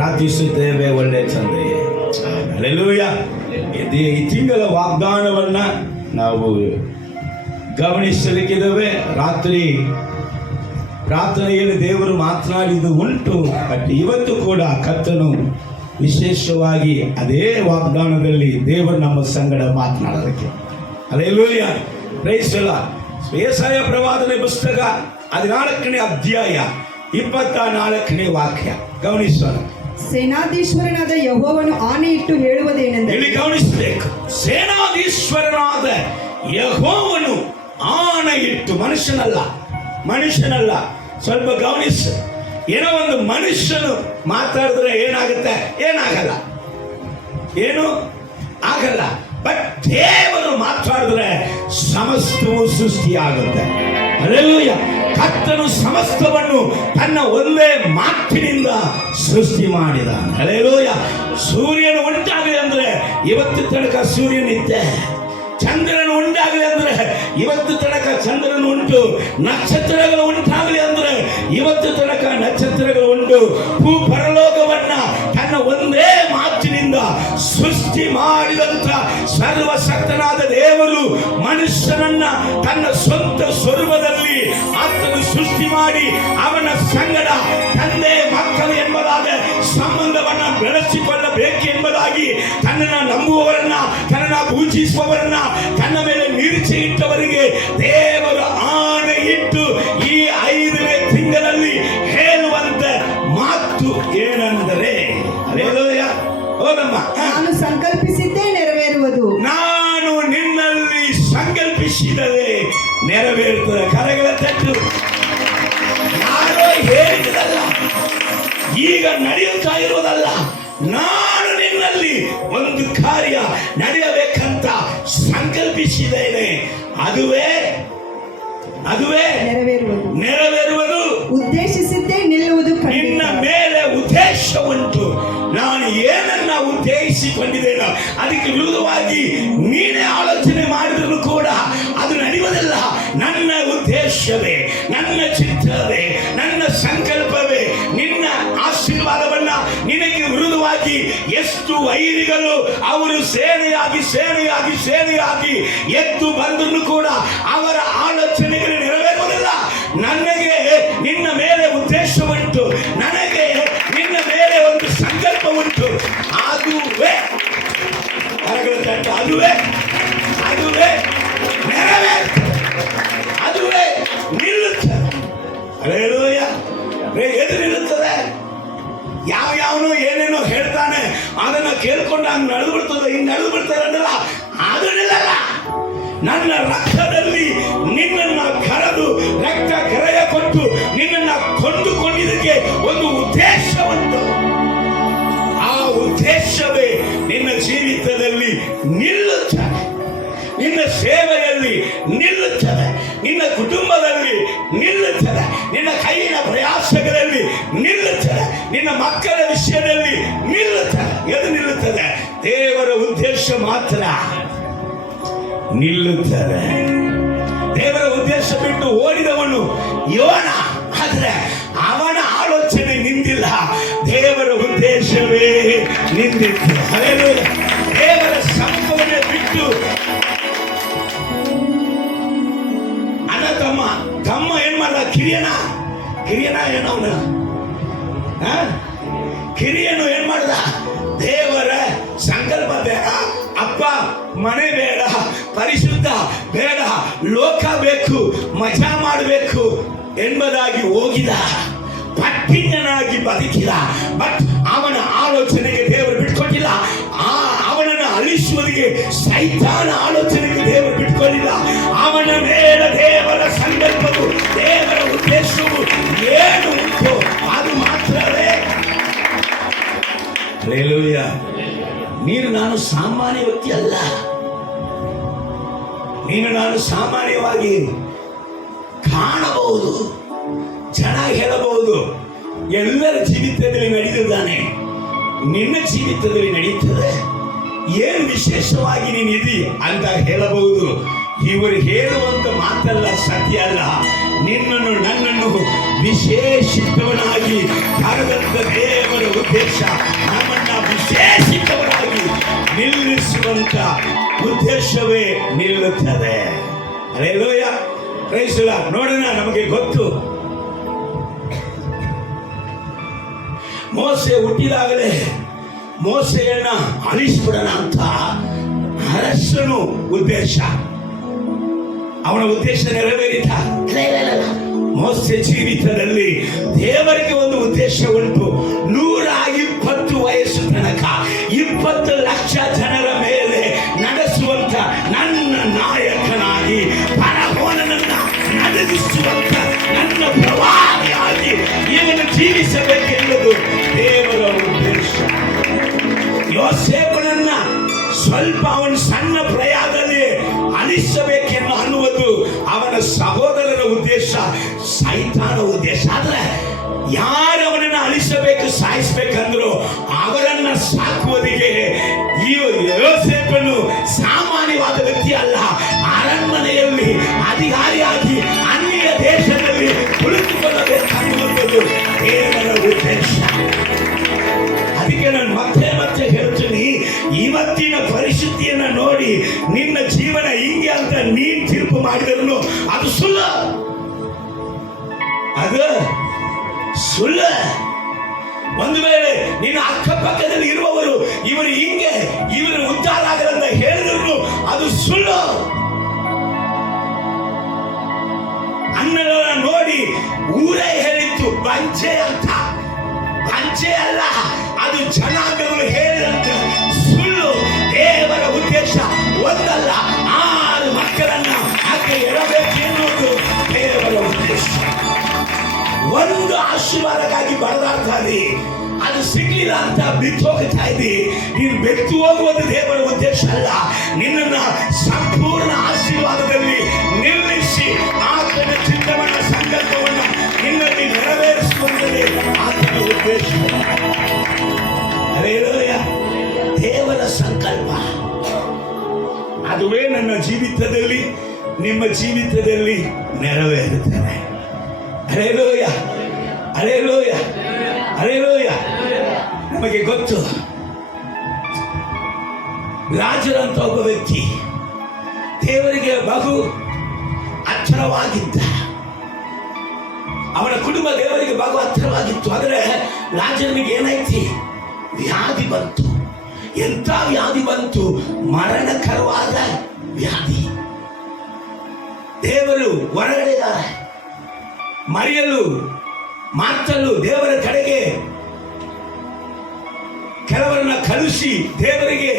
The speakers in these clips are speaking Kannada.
ಪ್ರಾರ್ಥಿಸುತ್ತೇವೆ ಒಳ್ಳೆ ತಂದೆಯೇ. ಹಲ್ಲೆಲೂಯಾ. ಈ ತಿಂಗಳ ವಾಗ್ದಾನವನ್ನ ನಾವು ಗಮನಿಸಲಿಕ್ಕಿದ್ದೇವೆ. ರಾತ್ರಿ ಪ್ರಾರ್ಥನೆಯಲ್ಲಿ ದೇವರು ಮಾತನಾಡಿದ್ದು ಉಂಟು. ಬಟ್ ಇವತ್ತು ಕೂಡ ಕರ್ತನು ವಿಶೇಷವಾಗಿ ಅದೇ ವಾಗ್ದಾನದಲ್ಲಿ ದೇವರು ನಮ್ಮ ಸಂಗಡ ಮಾತನಾಡೋದಕ್ಕೆ. ಹಲ್ಲೆಲೂಯಾ. Praise the Lord. ಯೆಶಾಯ ಪ್ರವಾದನೆ ಪುಸ್ತಕ 14ನೇ ಅಧ್ಯಾಯ 24ನೇ ವಾಕ್ಯ ಗಮನಿಸೋಣ. ಸೇನಾಧೀಶ್ವರನಾದ ಯೆಹೋವನು ಆಣೆ ಇಟ್ಟು ಹೇಳುವುದೇನೆಂದರೆ, ಇಲ್ಲಿ ಗಮನಿಸಬೇಕು. ಸೇನಾಧೀಶ್ವರನಾದ ಯೆಹೋವನು ಆಣೆ ಇಟ್ಟು, ಮನುಷ್ಯನಲ್ಲ. ಸ್ವಲ್ಪ ಗಮನಿಸು. ಏನೋ ಒಂದು ಮನುಷ್ಯನು ಮಾತಾಡಿದ್ರೆ ಏನಾಗುತ್ತೆ? ಏನಾಗಲ್ಲ, ಏನು ಆಗಲ್ಲ. ಬಟ್ ದೇವರು ಮಾತಾಡಿದ್ರೆ ಸಮಸ್ತವು ಸೃಷ್ಟಿಯಾಗುತ್ತೆ. ಹಲ್ಲೆಲೂಯಾ. ಕರ್ತನು ಸಮಸ್ತವನ್ನು ತನ್ನ ಒಂದೇ ಮಾತಿನಿಂದ ಸೃಷ್ಟಿ ಮಾಡಿದಾನೆ. ಹಲ್ಲೆಲೂಯಾ. ಸೂರ್ಯನು ಉಂಟಾಗಲಿ ಅಂದ್ರೆ ಇವತ್ತು ತನಕ ಸೂರ್ಯನಿದ್ದೆ. ಚಂದ್ರನು ಉಂಟಾಗಲಿ ಅಂದ್ರೆ ಇವತ್ತು ತನಕ ಚಂದ್ರನು ಉಂಟು. ನಕ್ಷತ್ರಗಳು ಉಂಟಾಗಲಿ ಅಂದ್ರೆ ಇವತ್ತು ತನಕ ನಕ್ಷತ್ರಗಳು ಉಂಟು. ಭೂ ಪರಲೋಕವನ್ನ ತನ್ನ ಒಂದೇ ಮಾತಿನಿಂದ ಸೃಷ್ಟಿ ಮಾಡಿದಂತ ಸರ್ವಶಕ್ತನಾದ ದೇವರು ಮನುಷ್ಯನನ್ನ ತನ್ನ ಸ್ವಂತ ಸ್ವರೂಪದಲ್ಲಿ ಆತನು ಸೃಷ್ಟಿ ಮಾಡಿ ಅವನ ಸಂಗಡ ತಂದೆ ಮಕ್ಕಳು ಎಂಬುದಾದ ಸಂಬಂಧವನ್ನ ಬೆಳೆಸಿಕೊಳ್ಳಬೇಕೆಂಬುದಾಗಿ ತನ್ನನ್ನು ನಂಬುವವರನ್ನ, ತನ್ನನ್ನು ಪೂಜಿಸುವವರನ್ನ, ತನ್ನ ಮೇಲೆ ನಿರೀಕ್ಷೆ ಇಟ್ಟವರಿಗೆ ದೇವರು ಆಣೆ ಇಟ್ಟು ಈ 5ನೇ ತಿಂಗಳಲ್ಲಿ ಹೇಳುವಂತ ಮಾತು ಏನೆಂದರೆ, ಹಲ್ಲೆಲೂಯಾ. ಹೌದಮ್ಮ, ನಾನು ಸಂಕಲ್ಪಿಸಿದ್ದೇ ನೆರವೇರುವುದು. ನಾನು ನಿನ್ನಲ್ಲಿ ಸಂಕಲ್ಪಿಸಿದರೆ ನೆರವೇರುತ್ತದೆ. ಕರೆಗಳ ತಟ್ಟು. ಯಾರೋ ಹೇಳಿದಲ್ಲ, ಈಗ ನಡೆಯುತ್ತಾ ಇರುವುದಲ್ಲ. ನಾನು ನಿನ್ನಲ್ಲಿ ಒಂದು ಕಾರ್ಯ ನಡೆಯಬೇಕಂತ ಸಂಕಲ್ಪಿಸಿದ್ದೇನೆ. ಅದುವೇ ನೆರವೇರುವುದು. ಉದ್ದೇಶಿಸಿದ್ದೇ ನಿಲ್ಲುವುದು. ನಿನ್ನ ಮೇಲೆ ಉದ್ದೇಶ ಉಂಟು. ನಾನು ಏನನ್ನ ಉದ್ದೇಶಿಸಿಕೊಂಡಿದ್ದೇನೋ ಅದಕ್ಕೆ ವಿರುದ್ಧವಾಗಿ ನೀನೇ ಆಲೋಚನೆ ಮಾಡಿದ್ರು ಕೂಡ ಅದು ನಡೆಯುವುದಿಲ್ಲ. ನನ್ನ ಉದ್ದೇಶವೇ, ನನ್ನ ಚಿತ್ತವೇ, ನನ್ನ ಸಂಕಲ್ಪವೇ, ನಿನ್ನ ಆಶೀರ್ವಾದವನ್ನ ನಿನಗೆ ವಿರುದ್ಧವಾಗಿ ಎಷ್ಟು ವೈರಿಗಳು ಅವರು ಸೇನೆಯಾಗಿ ಎದ್ದು ಬಂದರೂ ಕೂಡ ಅವರ ಆಲೋಚನೆಗಳು ನೆರವೇರುವುದಿಲ್ಲ. ನನಗೆ ನಿನ್ನ ಮೇಲೆ ಉದ್ದೇಶ ಉಂಟು, ನನಗೆ ನಿನ್ನ ಮೇಲೆ ಒಂದು ಸಂಕಲ್ಪ ಉಂಟು. ಅದುವೇ ಅದುವೇ ನಿಲ್ಲುತ್ತದೆ. ಹಲ್ಲೆಲೂಯಾ. ಎದು ನಿಲ್ಲುತ್ತದೆ. ಯಾವನು ಏನೇನೋ ಹೇಳ್ತಾನೆ ಅದನ್ನ ಕೇಳ್ಕೊಂಡು ಹಂಗೆ ನಡೆದು ಬಿಡ್ತದೆ ಅಂದಲ್ಲ, ಅದು ನಿಲ್ಲಲ್ಲ. ನನ್ನ ರಕ್ತದಲ್ಲಿ ನಿನ್ನನ್ನು ಕರೆದು ರಕ್ತ ಕರೆಯ ಕೊಟ್ಟು ನಿನ್ನನ್ನು ಕೊಂಡುಕೊಂಡಿದ್ದಕ್ಕೆ ಒಂದು ಉದ್ದೇಶ ಉಂಟು. ಆ ಉದ್ದೇಶವೇ ನಿನ್ನ ಜೀವಿತದಲ್ಲಿ ನಿಲ್ಲುತ್ತದೆ, ನಿನ್ನ ಸೇವೆಯಲ್ಲಿ ನಿಲ್ಲುತ್ತದೆ, ನಿನ್ನ ಕುಟುಂಬದಲ್ಲಿ ನಿಲ್ಲುತ್ತದೆ, ನಿನ್ನ ಕೈಯಿನ ಪ್ರಯಾಸಗಳಲ್ಲಿ ನಿಲ್ಲುತ್ತದೆ, ನಿನ್ನ ಮಕ್ಕಳ ವಿಷಯದಲ್ಲಿ ನಿಲ್ಲುತ್ತದೆ. ಎದು ನಿಲ್ಲುತ್ತದೆ? ದೇವರ ಉದ್ದೇಶ ಮಾತ್ರ ನಿಲ್ಲುತ್ತದೆ. ದೇವರ ಉದ್ದೇಶ ಬಿಟ್ಟು ಓಡಿದವನು ಯೋನ, ಆದ್ರೆ ಅವನ ಆಲೋಚನೆ ನಿಂದಿಲ್ಲ, ದೇವರ ಉದ್ದೇಶವೇ ನಿಂದಿತ್ತು. ಹಲ್ಲೆಲೂಯಾ. ದೇವರ ಸಂಪೂರ್ಣ ಬಿಟ್ಟು ಅಣ್ಣ ತಮ್ಮ ಏನ್ ಮಾಡ್ದ? ಕಿರಿಯನ ಏನವನ ಕಿರಿಯನು ಏನ್ ಮಾಡ್ದ? ದೇವರ ಸಂಕಲ್ಪ ಬೇಡ, ಅಪ್ಪ ಮನೆ ಬೇಡ, ಪರಿಶುದ್ಧ ಬೇಡ, ಲೋಕ ಬೇಕು, ಮಜಾ ಮಾಡಬೇಕು ಎಂಬುದಾಗಿ ಹೋಗಿದ, ಪಟ್ಟಿಂಗನಾಗಿ ಬದುಕಿದ. ಬಟ್ ಅವನ ಆಲೋಚನೆಗೆ ದೇವರು ಬಿಟ್ಕೊಟ್ಟಿಲ್ಲ. ಅವನನ್ನು ಅಳಿಸುವುದಕ್ಕೆ ಸೈತಾನ ಆಲೋಚನೆಗೆ ದೇವರು ಬಿಟ್ಕೊಳ್ಳಿಲ್ಲ. ಅವನ ಮೇಲೆ ದೇವರ ಸಂಕಲ್ಪವು, ದೇವರ ಉದ್ದೇಶವು ಏನು ಉಂಟು ಅದು ಮಾತ್ರವೇ. ಹಲ್ಲೆಲೂಯಾ. ನೀನು ನಾನು ಸಾಮಾನ್ಯ ವ್ಯಕ್ತಿ ಅಲ್ಲ. ನೀನು ನಾನು ಸಾಮಾನ್ಯವಾಗಿ ಕಾಣಬಹುದು, ಜನ ಹೇಳಬಹುದು, ಎಲ್ಲರ ಜೀವಿತದಲ್ಲಿ ನಡೆದಿದ್ದಾನೆ, ನಿನ್ನ ಜೀವಿತದಲ್ಲಿ ನಡೀತದೆ. ಏನು ವಿಶೇಷವಾಗಿ ನೀನಿದಿ ಅಂತ ಹೇಳಬಹುದು. ಇವರು ಹೇಳುವಂತ ಮಾತಲ್ಲ, ಸತ್ಯ ಅಲ್ಲ. ನಿನ್ನನ್ನು ನನ್ನನ್ನು ವಿಶೇಷಿತವನಾಗಿ ಕರೆದಂತ ದೇವರ ಉದ್ದೇಶ ನಮ್ಮನ್ನ ವಿಶೇಷಿತವನಾಗಿ ನಿಲ್ಲಿಸುವಂತ ಉದ್ದೇಶವೇ ನಿಲ್ಲುತ್ತದೆ. Hallelujah, praise the lord. ನೋಡೋಣ, ನಮಗೆ ಗೊತ್ತು ಮೋಸೆ ಹುಟ್ಟಿದಾಗಲೇ ಮೋಸೆಯನ್ನ ಅಳಿಸ್ಬಿಡೋಣ ಅಂತ ಅರಸನು ಉದ್ದೇಶ. ಅವನ ಉದ್ದೇಶ ನೆರವೇರಿತ? ಮೋಸೆ ಜೀವಿತದಲ್ಲಿ ದೇವರಿಗೆ ಒಂದು ಉದ್ದೇಶ ಉಂಟು. 120 ವಯಸ್ಸು ತನಕ 20 ಲಕ್ಷ ಜನರ ಮೇಲೆ ನಡೆಸುವಂತ ನನ್ನ ನಾಯಕನಾಗಿ ಫರೋಹನನ್ನ ನಡಗಿಸುವಂತ ನನ್ನ ಪ್ರವಾದಿಯಾಗಿ ಇವನು ಜೀವಿಸಬೇಕೆಂಬುದು ದೇವರ ಉದ್ದೇಶ. ಯೋಸೇಫನನ್ನ ಸ್ವಲ್ಪ ಅವನ ಸಣ್ಣ ಪ್ರಾಯದಲ್ಲಿ ಅಳಿಸಬೇಕೆನ್ನು ಅನ್ನುವುದು ಅವನ ಸಹೋದರರ ಉದ್ದೇಶ, ಸೈತಾನ ಉದ್ದೇಶ. ಆದ್ರೆ ಯಾರು ಅವನನ್ನ ಅಳಿಸಬೇಕು, ಸಾಯಿಸಬೇಕಂದ್ರು ಅವರನ್ನ ಸಾಕುವುದಿಗೆ ಈ ಯೋಸೇಫನು ಸಾಮಾನ್ಯವಾದ ವ್ಯಕ್ತಿ ಅಲ್ಲ. ಅರಣ್ಮನೆಯಲ್ಲಿ ಅಧಿಕಾರಿಯಾಗಿ ಅನ್ಯ ದೇಶದಲ್ಲಿ ಕುಳಿತುಕೊಳ್ಳಬೇಕನ್ನುವುದು ದೇವರ ಉದ್ದೇಶ. ಅದಕ್ಕೆ ನಾನು ಮತ್ತೆ ಮತ್ತೆ ಹೇಳ್ತೀನಿ, ಇವತ್ತಿನ ಪರಿಸ್ಥಿತಿಯನ್ನ ನೋಡಿ ನಿನ್ನ ಜೀವನ ಹಿಂಗೆ ಅಂತ ನೀನ್ ತೀರ್ಪು ಮಾಡಿದ್ರು ಅದು ಸುಳ್ಳು, ಅದು ಸುಳ್ಳು. ಒಂದು ವೇಳೆ ನಿನ್ನ ಅಕ್ಕಪಕ್ಕದಲ್ಲಿ ಇರುವವರು ಇವರು ಹಿಂಗೆ ಇವರು ಉದ್ಧಾರ ಆಗದಂತ ಹೇಳಿದ್ರು ಅದು ಸುಳ್ಳು. ಅನ್ನಗಳನ್ನ ನೋಡಿ ಊರೇ ಹೇಳಿತ್ತು ಬಂಚೆ ಅಂತ. ಬಂಚೆ ಅಲ್ಲ, ಅದು ಜನಾಂಗಗಳು ಹೇಳಿದಂತ ಸುಳ್ಳು. ದೇವರ ಉದ್ದೇಶ ಒಂದಲ್ಲ, 6 ಮಕ್ಕಳನ್ನ ಆಕೆ ಇರಬೇಕು ಎನ್ನುವುದು ದೇವರ ಉದ್ದೇಶ. ಒಂದು ಆಶೀರ್ವಾದಕ್ಕಾಗಿ ಬಡದಾಡ್ತಾ ಅದು ಸಿಗ್ಲಿಲ್ಲ ಅಂತ ಬಿತ್ತು ಹೋಗ್ತಾ ಇದ್ದಿ. ನೀನು ಬೆತ್ತು ಹೋಗುವುದು ದೇವರ ಉದ್ದೇಶ ಅಲ್ಲ. ನಿನ್ನನ್ನ ಸಂಪೂರ್ಣ ಆಶೀರ್ವಾದದಲ್ಲಿ ನಿಲ್ಲಿಸಿ ಆತನ ಚಿತ್ತವನ್ನ ಸಂಕಲ್ಪವನ್ನ ನಿನ್ನಲ್ಲಿ ನೆರವೇರಿಸುವಂತದೇ ಆತನ ಉದ್ದೇಶ. ಹಲ್ಲೆಲೂಯ. ದೇವರ ಸಂಕಲ್ಪ ಅದುವೇ ನನ್ನ ಜೀವಿತದಲ್ಲಿ ನಿಮ್ಮ ಜೀವಿತದಲ್ಲಿ ನೆರವೇರುತ್ತದೆ. Hallelujah, hallelujah, hallelujah. ನಮಗೆ ಗೊತ್ತು, ರಾಜರಂತ ಒಬ್ಬ ವ್ಯಕ್ತಿ ದೇವರಿಗೆ ಬಹು ಹತ್ತಿರವಾಗಿದ್ದ. ಅವನ ಕುಟುಂಬ ದೇವರಿಗೆ ಬಹು ಹತ್ತಿರವಾಗಿತ್ತು. ಆದರೆ ರಾಜನಿಗೆ ಏನೈತಿ? ವ್ಯಾಧಿ ಬಂತು. ಎಂಥ ವ್ಯಾಧಿ ಬಂತು? ಮರಣಕರವಾದ ವ್ಯಾಧಿ. ದೇವರು ಹೊರಗಡೆ ಇದ್ದಾರೆ. ಮರಿಯಲು ಮಾತಲು ದೇವರ ಕಡೆಗೆ ಕೆಲವರನ್ನ ಕಳಿಸಿ ದೇವರಿಗೆ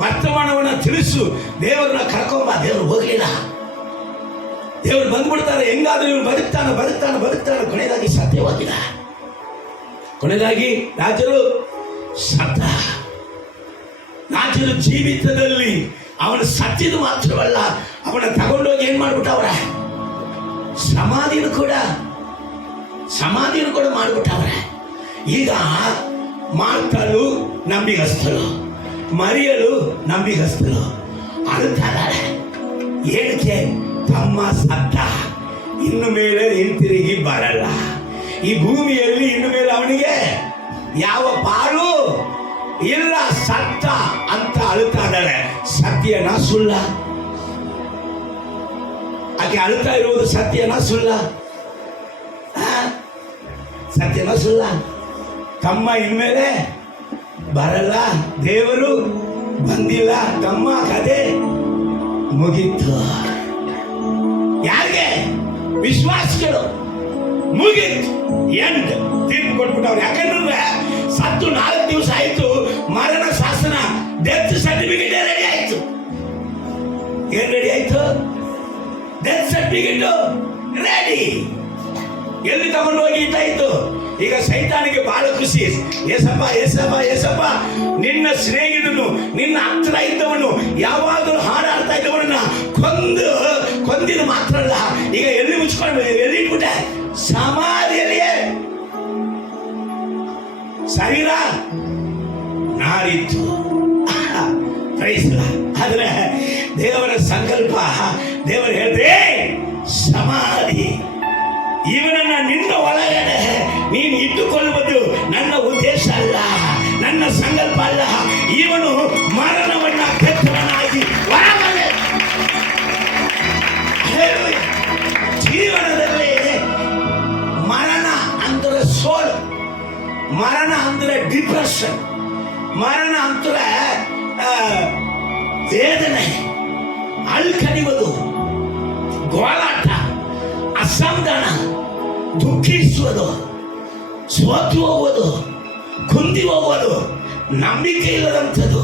ವರ್ತಮಾನವನ್ನ ತಿಳಿಸು, ದೇವರನ್ನ ಕರ್ಕೊಂಬ. ದೇವರು ಹೋಗಲಿಲ್ಲ. ದೇವರು ಬಂದ್ಬಿಡ್ತಾರೆ. ಹೆಂಗಾದ್ರೂ ಇವ್ರು ಬದುಕ್ತಾನೆ ಬದುಕ್ತಾನೆ ಬದುಕ್ತಾನೆ. ಕೊನೆಯದಾಗಿ ಸತ್ಯವಾಗಿಲ್ಲ. ಕೊನೆಯದಾಗಿ ರಾಜರು ಸತ್ತ. ರಾಜರು ಜೀವಿತದಲ್ಲಿ ಅವನು ಸತ್ತಿದ ಮಾತ್ರವಲ್ಲ, ಅವನ ತಗೊಂಡೋಗಿ ಏನ್ ಮಾಡ್ಬಿಟ್ಟವ್ರ? ಸಮಾಧಿನೂ ಕೂಡ ಮಾಡ್ಬಿಟ್ಟವ್ರೆ. ಈಗ ಮಾತಲು ನಂಬಿಗಸ್ತರು, ಮರಿಯಲು ನಂಬಿಗಸ್ತರು ಅಳ್ತಾರೆ. ಏನಕ್ಕೆ? ತಮ್ಮ ಸತ್ತ, ಇನ್ನು ಮೇಲೆ ಹಿಂತಿರುಗಿ ಬರಲ್ಲ. ಈ ಭೂಮಿಯಲ್ಲಿ ಇನ್ನು ಮೇಲೆ ಅವನಿಗೆ ಯಾವ ಪಾಲು ಇಲ್ಲ, ಸತ್ತ ಅಂತ ಅಳ್ತಾ ಇದ್ದಾಳೆ. ಸತ್ಯನಾ ಸುಳ್ಳ? ಆಕೆ ಅಳ್ತಾ ಇರುವುದು ಸತ್ಯನಾ ಸುಳ್ಳ? ಸತ್ಯನಾ ಸುಳ್ಳ? ತಮ್ಮ ಇನ್ಮೇಲೆ ಬರಲ್ಲ, ದೇವರು ಬಂದಿಲ್ಲ, ತಮ್ಮ ಕತೆ ಮುಗಿತು. ಯಾರಿಗೆ? ವಿಶ್ವಾಸಿಗಳು. ಮುಗಿತು, ಎಂಡ್. ತೀರ್ಪು ಕೊಟ್ಬಿಟ್ಟವ್ರು. ಯಾಕಂದ್ರೆ ಸತ್ತು 4 ದಿವಸ ಆಯ್ತು, ಮರಣ ಶಾಸನ ಡೆತ್ ಸರ್ಟಿಫಿಕೇಟ್ ರೆಡಿ ಆಯ್ತು. ಏನ್ ರೆಡಿ ಆಯ್ತು? Death certificate ready. ಎಲ್ಲಿ ತಗೊಂಡು ಹೋಗಿ ಇಟ್ಟಾಯ್ತು. ಈಗ ಸೈತಾನಿಗೆ ಬಹಳ ಖುಷಿ. ಏಸಪ್ಪ ಏಸಪ್ಪ ಏಸಪ್ಪ, ನಿನ್ನ ಸ್ನೇಹಿತನು ನಿನ್ನ ಹತ್ರ ಇದ್ದವನು ಯಾವಾಗಲೂ ಹಾಡಾಡ್ತಾ ಇದ್ದವನನ್ನ ಕೊಂದಿನ ಮಾತ್ರ ಅಲ್ಲ, ಈಗ ಎಲ್ಲಿ ಮುಚ್ಕೊಂಡು ಎಲ್ಲಿ ಇಟ್ಬಿಟ್ಟೆ? ಸಮಾಧಿಯಲ್ಲಿಯೇ. ಶರೀರ ನಾರಿತ್ತು. ಆದ್ರೆ ದೇವರ ಸಂಕಲ್ಪ, ದೇವರು ಹೇಳಿದ್ರೆ ಸಮಾಧಿ ಇವನನ್ನ ನಿನ್ನ ಒಳಗಡೆ ನೀನು ಇಟ್ಟುಕೊಳ್ಳುವುದು ನನ್ನ ಉದ್ದೇಶ ಅಲ್ಲ, ನನ್ನ ಸಂಕಲ್ಪ ಅಲ್ಲ. ಇವನು ಮರಣವನ್ನ ಕೆತ್ತವನಾಗಿ ಹೊರಬರಲಿ. ಜೀವನದಲ್ಲಿ ಮರಣ ಅಂದ್ರೆ ಸೋಲು, ಮರಣ ಅಂದ್ರೆ ಡಿಪ್ರೆಷನ್, ಮರಣ ಅಂದ್ರೆ ವೇದನೆ, ಅಳ್ಕಡಿಯುವುದು, ಗೋಳಾಟ, ಅಸಮಾಧಾನ, ದುಃಖಿಸುವುದು, ಸೋತು ಹೋಗುವುದು, ಕುಂದಿ ಹೋಗುವುದು, ನಂಬಿಕೆ ಇಲ್ಲದಂಥದ್ದು.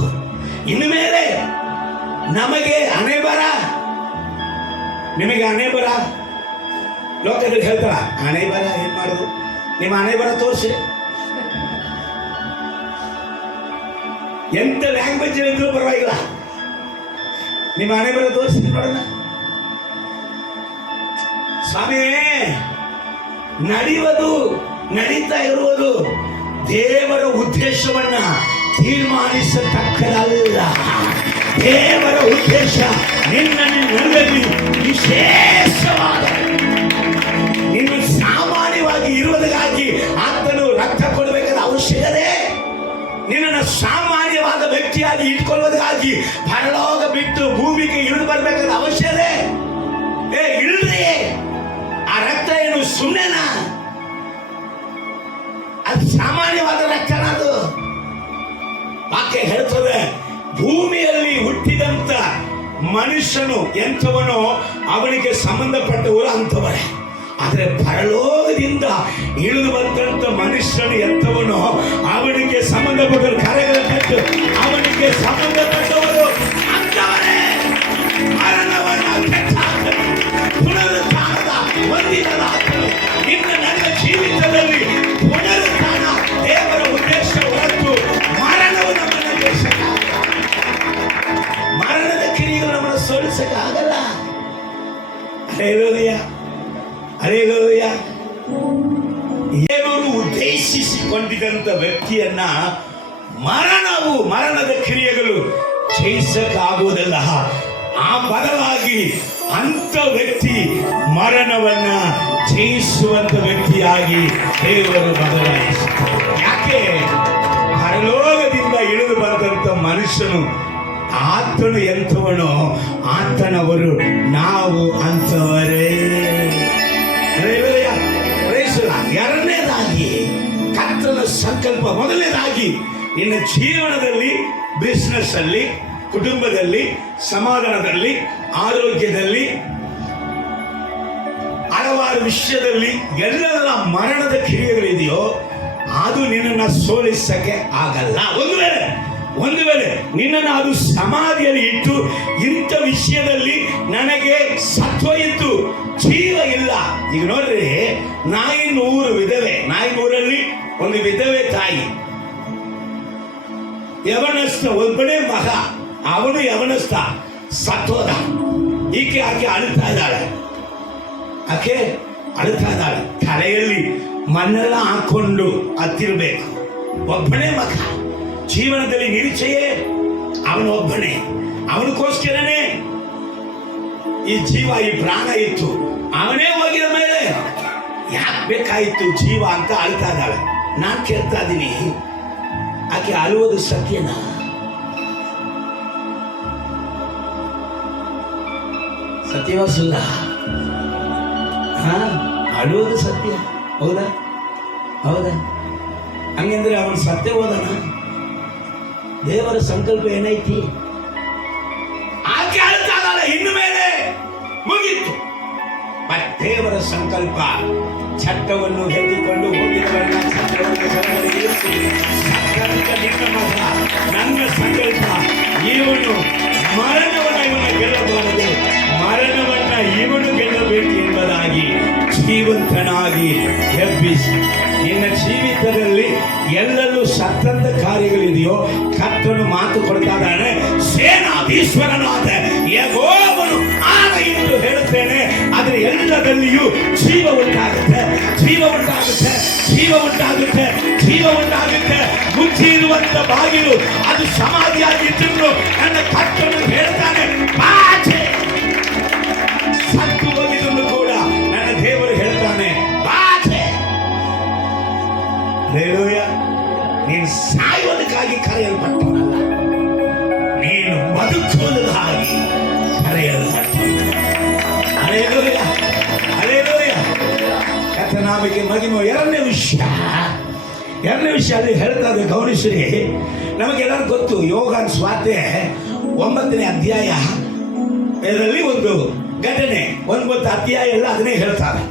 ಇನ್ನು ಮೇಲೆ ನಮಗೆ ಹಣೆ ಬರ, ನಿಮಗೆ ಹಣೆ ಬರ ಲೋಕದಲ್ಲಿ ಹೇಳ್ತಾರ, ಹಣೆ ಬರ ಏನ್ ಮಾಡೋದು, ನಿಮ್ಮ ಹಣೆ ಬರ ತೋರಿಸಿ. ಎಂತ ಲ್ಯಾಂಗ್ವೇಜ್ ಇದ್ರೂ ಪರವಾಗಿಲ್ಲ, ನಿಮ್ಮ ಹಣೆ ಬರ ತೋರಿಸಿ ನೋಡೋಣ. ಸ್ವಾಮಿ, ನಡೆಯುವುದು ನಡೀತಾ ಇರುವುದು ದೇವರ ಉದ್ದೇಶವನ್ನ ತೀರ್ಮಾನಿಸತಕ್ಕದಲ್ಲ. ದೇವರ ಉದ್ದೇಶ ನಿನ್ನ ನಡುವೆಯಲ್ಲಿ ವಿಶೇಷವಾದ, ನೀನು ಸಾಮಾನ್ಯವಾಗಿ ಇರುವುದಕ್ಕಾಗಿ ಆತನು ರಕ್ತ ಕೊಡಬೇಕಾದ ಅವಶ್ಯಕತೆ, ನಿನ್ನನ್ನು ಸಾಮಾನ್ಯವಾದ ವ್ಯಕ್ತಿಯಾಗಿ ಇಟ್ಕೊಳ್ಳುವುದಕ್ಕಾಗಿ ಪರಲೋಕ ಬಿಟ್ಟು ಭೂಮಿಗೆ ಇಳಿದು ಬರಬೇಕಾದ ಅವಶ್ಯಕತೆ ಇಳ್ರಿ. ಆ ರಕ್ತ ಏನು ಸುಮ್ಮನೆನಾ? ಅದು ಸಾಮಾನ್ಯವಾದ ರಕ್ತನ. ಅದು ವಾಕ್ಯ ಹೇಳ್ತದೆ, ಭೂಮಿಯಲ್ಲಿ ಹುಟ್ಟಿದಂತ ಮನುಷ್ಯನು ಎಂಥವನೋ ಅವನಿಗೆ ಸಂಬಂಧಪಟ್ಟವರು ಅಂತವರೇ, ಆದರೆ ಪರಲೋಕದಿಂದ ಇಳಿದು ಬಂದಂತ ಮನುಷ್ಯನು ಎಂಥವನೋ ಅವನಿಗೆ ಸಂಬಂಧಪಟ್ಟವರು, ಕರೆಗಳ ಕಟ್ಟು ಅವನಿಗೆ ಸಂಬಂಧಪಟ್ಟವರು ಅಂತವರೇ. ಮರಣವನ್ನು ಪುನರುತ್ಥಾನದ ಹೊಂದಿದ ಇನ್ನು ನನ್ನ ಜೀವಿತದಲ್ಲಿ ಪುನರುತ್ಥಾನ ದೇವರ ಉದ್ದೇಶ ಹೊರತು ಮರಣವು ನಮ್ಮನ್ನು ಜಯಿಸಕ್ಕಾಗಲ್ಲ. ಮರಣದ ಕ್ರಿಯೆಗಳು ನಮ್ಮನ್ನು ಸೋಲಿಸಕ್ಕಾಗಲ್ಲ. Hallelujah, hallelujah. ದೇವರು ಉದ್ದೇಶಿಸಿಕೊಂಡಿದ್ದಂತ ವ್ಯಕ್ತಿಯನ್ನ ಮರಣದ ಕ್ರಿಯೆಗಳು ಜಯಿಸಕ್ಕಾಗುವುದಿಲ್ಲ. ಆ ಬದಲಾಗಿ ಅಂತ ವ್ಯಕ್ತಿ ಮರಣವನ್ನ ಜಯಿಸುವಂತ ವ್ಯಕ್ತಿಯಾಗಿ ದೇವರು ಬದಲಾಯಿಸುತ್ತಾರೆ. ಯಾಕೆ? ಪರಲೋಕದಿಂದ ಇಳಿದು ಬಂದಂತ ಮನುಷ್ಯನು ಆತನು ಎಂಥವನೋ ಆತನವರು ನಾವು ಅಂತವರೇ. ಎರಡನೇದಾಗಿ ಕರ್ತನ ಸಂಕಲ್ಪ, ಮೊದಲನೇದಾಗಿ ನಿನ್ನ ಜೀವನದಲ್ಲಿ, ಬಿಸ್ನೆಸ್ ಅಲ್ಲಿ, ಕುಟುಂಬದಲ್ಲಿ, ಸಮಾಧಾನದಲ್ಲಿ, ಆರೋಗ್ಯದಲ್ಲಿ, ಹಲವಾರು ವಿಷಯದಲ್ಲಿ ಎಲ್ಲೆಲ್ಲ ಮರಣದ ಕ್ರಿಯೆಗಳಿದೆಯೋ ಅದು ನಿನ್ನನ್ನು ಸೋಲಿಸಕ್ಕೆ ಆಗಲ್ಲ. ಒಂದು ವೇಳೆ ನಿನ್ನನ್ನು ಅದು ಸಮಾಧಿಯಲ್ಲಿ ಇಟ್ಟು ಇಂಥ ವಿಷಯದಲ್ಲಿ ನನಗೆ ಸತ್ವ ಇತ್ತು, ಜೀವ ಇಲ್ಲ. ಈಗ ನೋಡ್ರಿ, ನಾಯಿನೂರು ವಿಧವೆ, ನಾಯಿನೂರಲ್ಲಿ ಒಂದು ವಿಧವೆ ತಾಯಿ, ಯವನಸ್ಥ ಒಬ್ಬನೇ ಮಗ, ಅವನು ಯವನಸ್ಥ ಸತ್ವದ. ಆಕೆ ಅಳುತ್ತಾ ಇದ್ದಾಳೆ, ತಲೆಯಲ್ಲಿ ಮಣ್ಣೆಲ್ಲ ಹಾಕೊಂಡು ಹತ್ತಿರಬೇಕು. ಒಬ್ಬನೇ ಮಗ, ಜೀವನದಲ್ಲಿ ನಿರೀಕ್ಷೆಯೇ ಅವನು ಒಬ್ಬನೇ. ಅವನಿಗೋಸ್ಕರನೇ ಈ ಜೀವ, ಈ ಪ್ರಾಣ ಇತ್ತು. ಅವನೇ ಹೋಗಿದ ಮೇಲೆ ಯಾಕೆ ಬೇಕಾಯಿತು ಜೀವ ಅಂತ ಅಳ್ತಾ ಇದ್ದಾಳೆ. ನಾನು ಕೇಳ್ತಾ ಇದ್ದೀನಿ, ಆಕೆ ಅಳುವುದು ಸತ್ಯನಾ? ಸತ್ಯವಾ ಸುಳ್ಳ? ಅಳುವುದು ಸತ್ಯ, ಹೌದಾ? ಹಂಗಂದ್ರೆ ಅವನು ಸತ್ಯ ಹೋದನ? ದೇವರ ಸಂಕಲ್ಪ ಏನೈತಿ? ಆಕೆ ಅಳ್ತಾ ಇದ್ದಾಳೆ, ಇನ್ನು ಮೇಲೆ ಮುಗಿತು. ದೇವರ ಸಂಕಲ್ಪ ಚಟ್ಟವನ್ನು ಎತ್ತಿಕೊಂಡು ಹೋಗಿದವರನ್ನ ನನ್ನ ಸಂಕಲ್ಪ ಇವನು ಮರಣವನ್ನ ಗೆಲ್ಲಬಾರದು, ಮರಣವನ್ನ ಇವನು ಗೆಲ್ಲಬೇಕು ಎಂಬುದಾಗಿ ಜೀವಂತನಾಗಿ ಎಬ್ಬಿಸಿ. ನಿನ್ನ ಜೀವಿತದಲ್ಲಿ ಎಲ್ಲೆಲ್ಲೂ ಸತ್ತಂತ ಕಾರ್ಯಗಳಿದೆಯೋ ಕರ್ತನು ಮಾತು ಕೊಡ್ತಾ ಇದ್ದಾನೆ. ಸೇನಾಧೀಶ್ವರನಾದ ಯೆಹೋವನು ಆಗ ಎಂದು ಹೇಳುತ್ತೇನೆ, ಆದರೆ ಎಲ್ಲದಲ್ಲಿಯೂ ಜೀವ ಉಂಟಾಗುತ್ತೆ, ಜೀವ ಉಂಟಾಗುತ್ತೆ, ಜೀವ ಉಂಟಾಗುತ್ತೆ, ಜೀವ ಉಂಟಾಗುತ್ತೆ. ಮುಚ್ಚಿ ಇರುವಂತ ಬಾಗಿಲು ಅದು ಸಮಾಧಿಯಾಗಿದ್ದು ನನ್ನ ಕರ್ತನು ಹೇಳ್ತಾನೆ, ಆಚೆ ಸತ್ತು ಹೋಗಿದ್ದನ್ನು ಕೂಡ ನನ್ನ ದೇವರು ಹೇಳ್ತಾನೆ, ನೀನು ಸಾಯುವುದಕ್ಕಾಗಿ ಕರೆಯಲ್ಪಟ್ಟವನಲ್ಲ, ನೀನು ಬದುಕುವುದಕ್ಕಾಗಿ ಕರೆಯಲ್ಪಟ್ಟವನು. Hallelujah, hallelujah. ಕರ್ತನಾಮಕ್ಕೆ ಮಹಿಮೆ. ಎರಡನೇ ವಿಷಯ ಅಲ್ಲಿ ಹೇಳ್ತಾರೆ, ಗಮನಿಸ್ರಿ. ನಮಗೆಲ್ಲರೂ ಗೊತ್ತು, ಯೋಗಾನ್ ಸ್ವಾತೆ 9ನೇ ಅಧ್ಯಾಯ ಇದರಲ್ಲಿ ಒಂದು ಘಟನೆ, 9 ಅಧ್ಯಾಯ ಎಲ್ಲ ಅದನ್ನೇ ಹೇಳ್ತಾರೆ.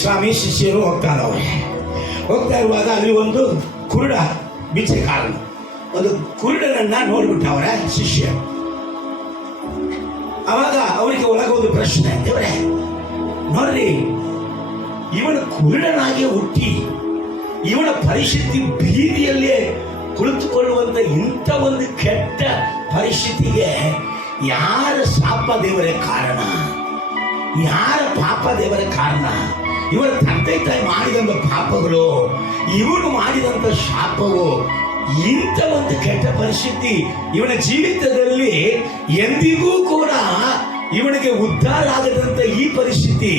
ಸ್ವಾಮಿ ಶಿಷ್ಯರು ಹೋಗ್ತಾ ಇರುವಾಗ ಅಲ್ಲಿ ಒಂದು ಕುರುಡ ಬಿಚ್ಚೆಕಾರನು, ಒಂದು ಕುರುಡನನ್ನ ನೋಡ್ಬಿಟ್ಟವರ ಶಿಷ್ಯ. ಅವಾಗ ಅವರಿಗೆ ಒಳಗೊಂದು ಪ್ರಶ್ನೆ, ದೇವರೇ ನೋಡ್ರಿ, ಇವನು ಕುರುಡನಾಗಿ ಹುಟ್ಟಿ ಇವನ ಪರಿಸ್ಥಿತಿ ಬೀದಿಯಲ್ಲೇ ಕುಳಿತುಕೊಳ್ಳುವಂತ ಇಂಥ ಒಂದು ಕೆಟ್ಟ ಪರಿಸ್ಥಿತಿಗೆ ಯಾರ ಶಾಪ ದೇವರೇ ಕಾರಣ? ಯಾರ ಪಾಪ ದೇವರ ಕಾರಣ? ಇವರ ತಂದೆ ತಾಯಿ ಮಾಡಿದಂತ ಪಾಪಗಳು, ಇವನು ಮಾಡಿದಂತ ಶಾಪವು, ಇಂಥ ಒಂದು ಕೆಟ್ಟ ಪರಿಸ್ಥಿತಿ ಇವನ ಜೀವಿತದಲ್ಲಿ ಎಂದಿಗೂ ಕೂಡ ಇವನಿಗೆ ಉದ್ಧಾರ ಆಗದಂತ ಈ ಪರಿಸ್ಥಿತಿ